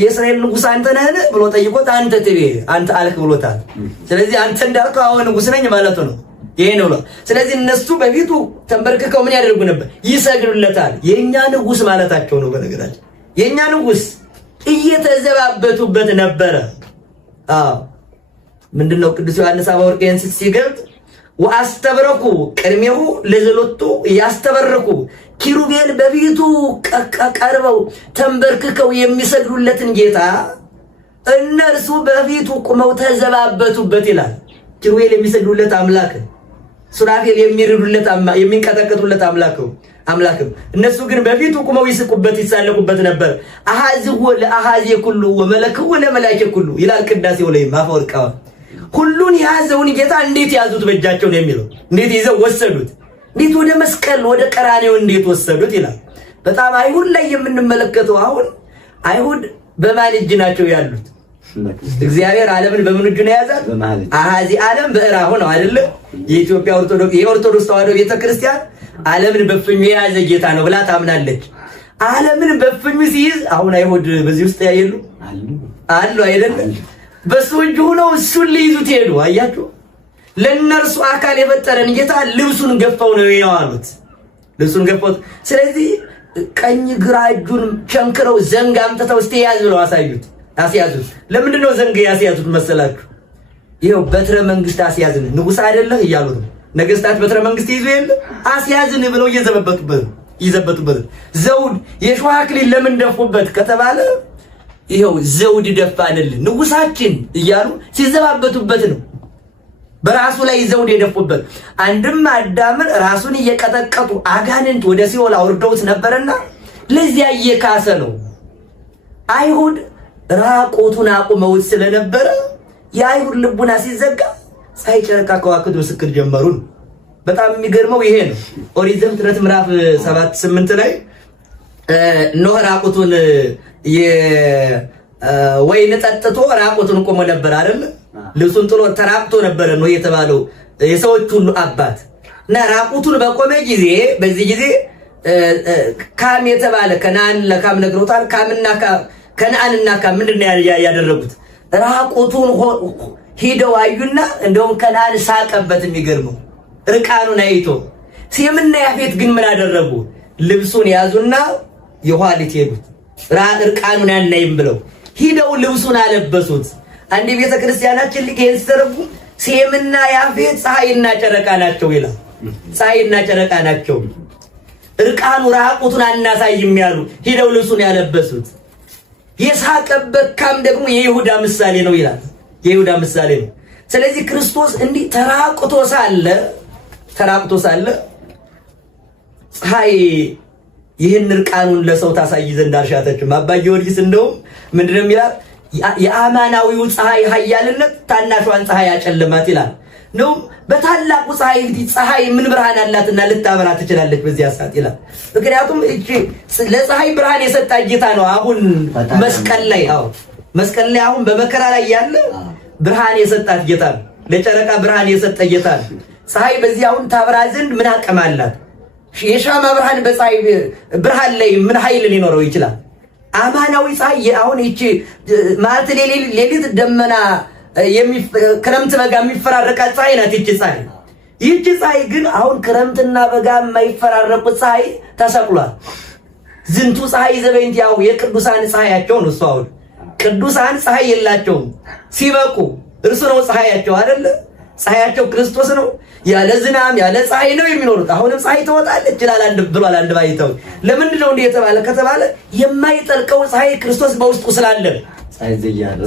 የእስራኤል ንጉስ አንተ ነህን ብሎ ጠይቆት አንተ ትቤ አንተ አልክ ብሎታል። ስለዚህ አንተ እንዳልከው አሁን ንጉስ ነኝ ማለቱ ነው። ይሄ ነው። ስለዚህ እነሱ በፊቱ ተንበርክከው ምን ያደርጉ ነበር? ይሰግዱለታል። የኛ ንጉስ ማለታቸው ነው። በነገራችን የኛ ንጉስ እየተዘባበቱበት ነበረ። ምንድነው ቅዱስ ዮሐንስ አፈወርቅ ይህን ሲገልጥ ወአስተበረኩ ቅድሜሁ ለዘሎቱ ያስተበረኩ ኪሩቤል በፊቱ ቀርበው ተንበርክከው የሚሰግዱለትን ጌታ እነርሱ በፊቱ ቁመው ተዘባበቱበት ይላል። ኪሩቤል የሚሰግዱለት አምላክ፣ ሱራፌል የሚርዱለት የሚንቀጠቀጡለት አምላክም እነሱ ግን በፊቱ ቁመው ይስቁበት ይሳለቁበት ነበር። አሃዝሁ ለአሃዜ ኩሉ ወመለክሁ ለመላእክት ኩሉ ይላል ቅዳሴው ላይ አፈወርቅ። ሁሉን የያዘውን ጌታ እንዴት ያዙት በእጃቸው ነው የሚለው። እንዴት ይዘው ወሰዱት፣ እንዴት ወደ መስቀል ወደ ቀራኔው እንዴት ወሰዱት ይላል። በጣም አይሁድ ላይ የምንመለከተው አሁን አይሁድ በማን እጅ ናቸው ያሉት? እግዚአብሔር ዓለምን በምን እጁ ነው የያዛት? አሃዚ ዓለም በእራሁ ነው አይደለ? የኢትዮጵያ የኦርቶዶክስ ተዋሕዶ ቤተክርስቲያን ዓለምን በፍኙ የያዘ ጌታ ነው ብላ ታምናለች። ዓለምን በፍኙ ሲይዝ አሁን አይሁድ በዚህ ውስጥ ያየሉ አሉ አይደለ? በሱ እጅ ሆነው እሱን ሊይዙት ሄዱ። አያችሁ፣ ለነርሱ አካል የፈጠረን ጌታ ልብሱን ገፈው ነው ያዋሉት። ልብሱን ገፈው። ስለዚህ ቀኝ ግራ እጁን ቸንክረው ዘንግ አምጥተው እስቲ ያዝ ብለው አሳዩት። አስያዙት። ለምንድነው ዘንግ ያስያዙት መሰላችሁ? ይሄው በትረ መንግስት አስያዝን ንጉስ አይደለህ እያሉት ነው። ነገስታት በትረ መንግስት ይዙ የለ አስያዝን ብለው ይዘበቱበት። ዘውድ የሾህ አክሊል ለምን ደፉበት ከተባለ ይሄው ዘውድ ደፋንልን ንጉሳችን እያሉ ሲዘባበቱበት ነው። በራሱ ላይ ዘውድ የደፉበት። አንድም አዳምን ራሱን እየቀጠቀጡ አጋንንት ወደ ሲኦል አውርደውት ነበርና ለዚያ እየካሰ ነው። አይሁድ ራቆቱን አቁመውት ስለነበረ የአይሁድ ልቡና ሲዘጋ ፀሐይ፣ ጨረቃ፣ ከዋክብት ምስክር ጀመሩ። በጣም የሚገርመው ይሄ ነው። ኦሪት ዘፍጥረት ምዕራፍ 7-8 ላይ ኖህ ራቁቱን ወይን ጠጥቶ ራቁቱን ቆሞ ነበር አይደል? ልብሱን ጥሎ ተራቁቶ ነበር ነው የተባለው የሰዎች ሁሉ አባት። እና ራቁቱን በቆመ ጊዜ በዚህ ጊዜ ካም የተባለ ከነዓን ለካም ነግሮታል። ከነዓንና ካም ምንድነው ያደረጉት? ራቁቱን ሄደው አዩና እንደውም ከነዓን ሳቀበት። የሚገርመው ርቃኑን አይቶ። ሴምና ያፌት ግን ምን አደረጉ? ልብሱን ያዙና የኋሊት ሄዱት። ርቃኑን አናይም ብለው ሂደው ልብሱን አለበሱት። አንድ ቤተ ክርስቲያናችን ሊቀን ሲተረጉ ሴምና ያፌት ፀሐይና ጨረቃ ናቸው ይላል። ፀሐይና ጨረቃ ናቸው። ርቃኑ ራቁቱን አናሳይም ያሉ ሂደው ልብሱን ያለበሱት። የሳቀበት ካም ደግሞ የይሁዳ ምሳሌ ነው ይላል። የይሁዳ ምሳሌ ነው። ስለዚህ ክርስቶስ እንዲህ ተራቁቶ ሳለ ፀሐይ ይህን ርቃኑን ለሰው ታሳይ ዘንድ አልሻተችም። አባ ጊዮርጊስ እንደውም ምንድነው ይላል? የአማናዊው ፀሐይ ኃያልነት ታናሿን ፀሐይ ያጨልማት ይላል። ነው በታላቁ ፀሐይ እንግዲህ ፀሐይ ምን ብርሃን አላትና ልታበራ ትችላለች በዚያ ሰዓት ይላል። ምክንያቱም እቺ ለፀሐይ ብርሃን የሰጣ ጌታ ነው። አሁን መስቀል ላይ አሁን በመከራ ላይ ያለ ብርሃን የሰጣት ጌታ ነው። ለጨረቃ ብርሃን የሰጠ ጌታ ነው። ፀሐይ በዚህ አሁን ታበራ ዘንድ ምን አቅም አላት? የሻማ ብርሃን በፀሐይ ብርሃን ላይ ምን ኃይል ሊኖረው ይችላል? አማናዊ ፀሐይ አሁን እቺ ማለት ሌሊት ደመና ክረምት በጋ የሚፈራረቃት ፀሐይ ናት ይቺ ፀሐይ። ይቺ ፀሐይ ግን አሁን ክረምትና በጋ የማይፈራረቁት ፀሐይ ተሰቅሏል። ዝንቱ ፀሐይ ዘበይንት ያው የቅዱሳን ፀሐያቸው ነው። እሱ አሁን ቅዱሳን ፀሐይ የላቸውም። ሲበቁ እርሱ ነው ፀሐያቸው አይደለ? ፀሐያቸው ክርስቶስ ነው። ያለ ዝናም ያለ ፀሐይ ነው የሚኖሩት። አሁንም ፀሐይ ትወጣለች ይላል አንድ ባይተው። ለምንድን ነው እንዴ የተባለ ከተባለ የማይጠልቀው ፀሐይ ክርስቶስ በውስጡ ስላለ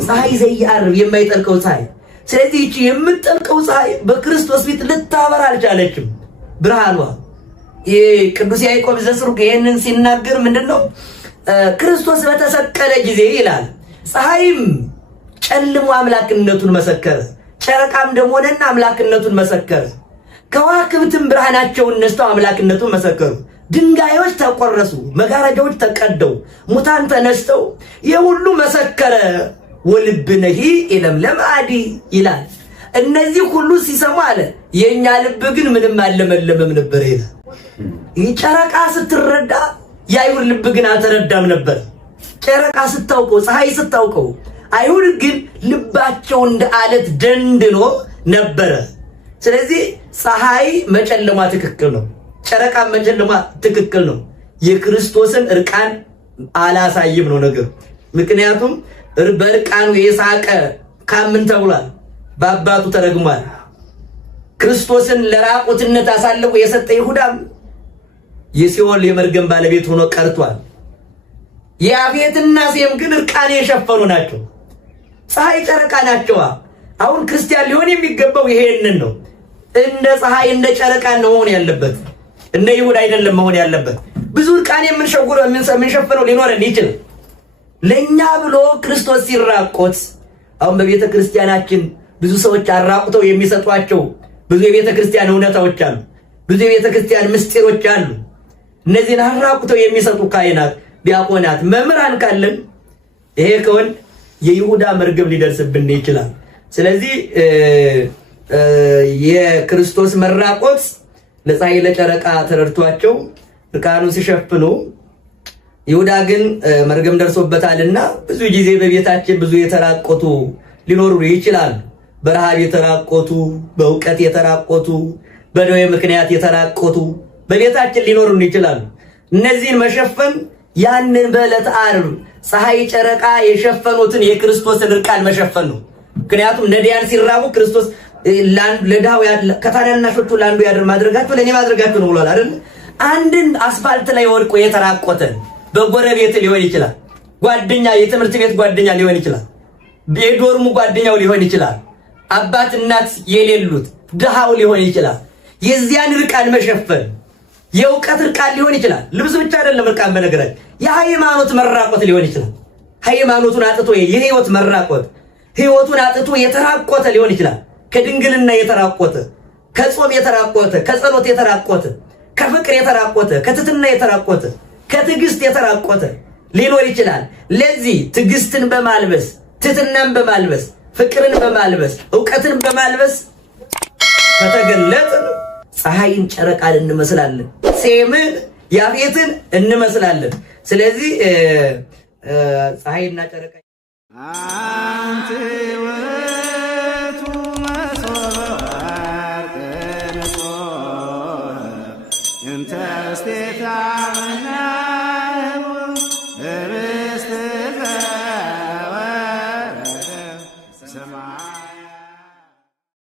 ፀሐይ ዘያርብ የማይጠልቀው ፀሐይ። ስለዚህ እቺ የምትጠልቀው ፀሐይ በክርስቶስ ፊት ልታበራ አልቻለችም ብርሃኗ። ቅዱስ ያዕቆብ ዘስሩግ ይሄንን ሲናገር ምንድነው ክርስቶስ በተሰቀለ ጊዜ ይላል ፀሐይም ጨልሞ አምላክነቱን መሰከረ፣ ጨረቃም ደም ሆነና አምላክነቱን መሰከረ፣ ከዋክብትም ብርሃናቸውን ነስተው አምላክነቱን መሰከሩ፣ ድንጋዮች ተቆረሱ፣ መጋረጃዎች ተቀደው፣ ሙታን ተነስተው የሁሉ መሰከረ። ወልብነሂ ኢለምለም አዲ ይላል። እነዚህ ሁሉ ሲሰሙ አለ የኛ ልብ ግን ምንም አልለመለመም ነበር ይላል። ይህ ጨረቃ ስትረዳ የአይሁድ ልብ ግን አልተረዳም ነበር። ጨረቃ ስታውቀው፣ ፀሐይ ስታውቀው፣ አይሁድ ግን ልባቸው እንደ አለት ደንድኖ ነበረ። ስለዚህ ፀሐይ መጨለሟ ትክክል ነው፣ ጨረቃ መጨለሟ ትክክል ነው። የክርስቶስን እርቃን አላሳይም ነው ነገር። ምክንያቱም በእርቃኑ የሳቀ ካምን ተብሏል፣ በአባቱ ተረግሟል። ክርስቶስን ለራቁትነት አሳልፎ የሰጠ ይሁዳም የሲኦል የመርገም ባለቤት ሆኖ ቀርቷል። ያፌትና ሴም ግን እርቃን የሸፈኑ ናቸው። ፀሐይ ጨረቃ ናቸዋ። አሁን ክርስቲያን ሊሆን የሚገባው ይሄንን ነው። እንደ ፀሐይ እንደ ጨረቃ ነው መሆን ያለበት፣ እንደ ይሁዳ አይደለም መሆን ያለበት። ብዙ እርቃን የምንሸፍነው ሊኖረን ይችላል። ለኛ ብሎ ክርስቶስ ሲራቆት አሁን በቤተ ክርስቲያናችን ብዙ ሰዎች አራቁተው የሚሰጧቸው ብዙ የቤተ ክርስቲያን እውነታዎች አሉ፣ ብዙ የቤተ ክርስቲያን ምስጢሮች አሉ። እነዚህን አራቁተው የሚሰጡ ካህናት፣ ዲያቆናት፣ መምህራን ካለን ይሄ ከሆነ የይሁዳ መርገም ሊደርስብን ይችላል። ስለዚህ የክርስቶስ መራቆት ለፀሐይ ለጨረቃ ተረድቷቸው እርቃኑን ሲሸፍኑ፣ ይሁዳ ግን መርገም ደርሶበታልና ብዙ ጊዜ በቤታችን ብዙ የተራቆቱ ሊኖሩ ይችላሉ። በረሃብ የተራቆቱ፣ በእውቀት የተራቆቱ፣ በደዌ ምክንያት የተራቆቱ በቤታችን ሊኖሩን ይችላሉ። እነዚህን መሸፈን ያንን በዕለተ ዓርብ ፀሐይ ጨረቃ የሸፈኑትን የክርስቶስን እርቃን መሸፈን ነው። ምክንያቱም ነዳያን ሲራቡ ክርስቶስ ለድሃው ከታናናሾቹ ለአንዱ ያድር ማድረጋችሁ ለእኔ ማድረጋችሁ ነው ብሏል አይደል? አንድን አስፋልት ላይ ወድቆ የተራቆተን በጎረቤት ሊሆን ይችላል፣ ጓደኛ፣ የትምህርት ቤት ጓደኛ ሊሆን ይችላል፣ የዶርሙ ጓደኛው ሊሆን ይችላል፣ አባት እናት የሌሉት ድሃው ሊሆን ይችላል። የዚያን እርቃን መሸፈን የእውቀት እርቃን ሊሆን ይችላል። ልብስ ብቻ አይደለም እርቃን፣ በነገራችን የሃይማኖት መራቆት ሊሆን ይችላል። ሃይማኖቱን አጥቶ የህይወት መራቆት፣ ህይወቱን አጥቶ የተራቆተ ሊሆን ይችላል። ከድንግልና የተራቆተ፣ ከጾም የተራቆተ፣ ከጸሎት የተራቆተ፣ ከፍቅር የተራቆተ፣ ከትትና የተራቆተ፣ ከትዕግስት የተራቆተ ሊኖር ይችላል። ለዚህ ትዕግስትን በማልበስ ትትናን በማልበስ ፍቅርን በማልበስ እውቀትን በማልበስ ከተገለጥን ፀሐይን ጨረቃን እንመስላለን፣ ሴምን ያፌትን እንመስላለን። ስለዚህ ፀሐይና ጨረቃ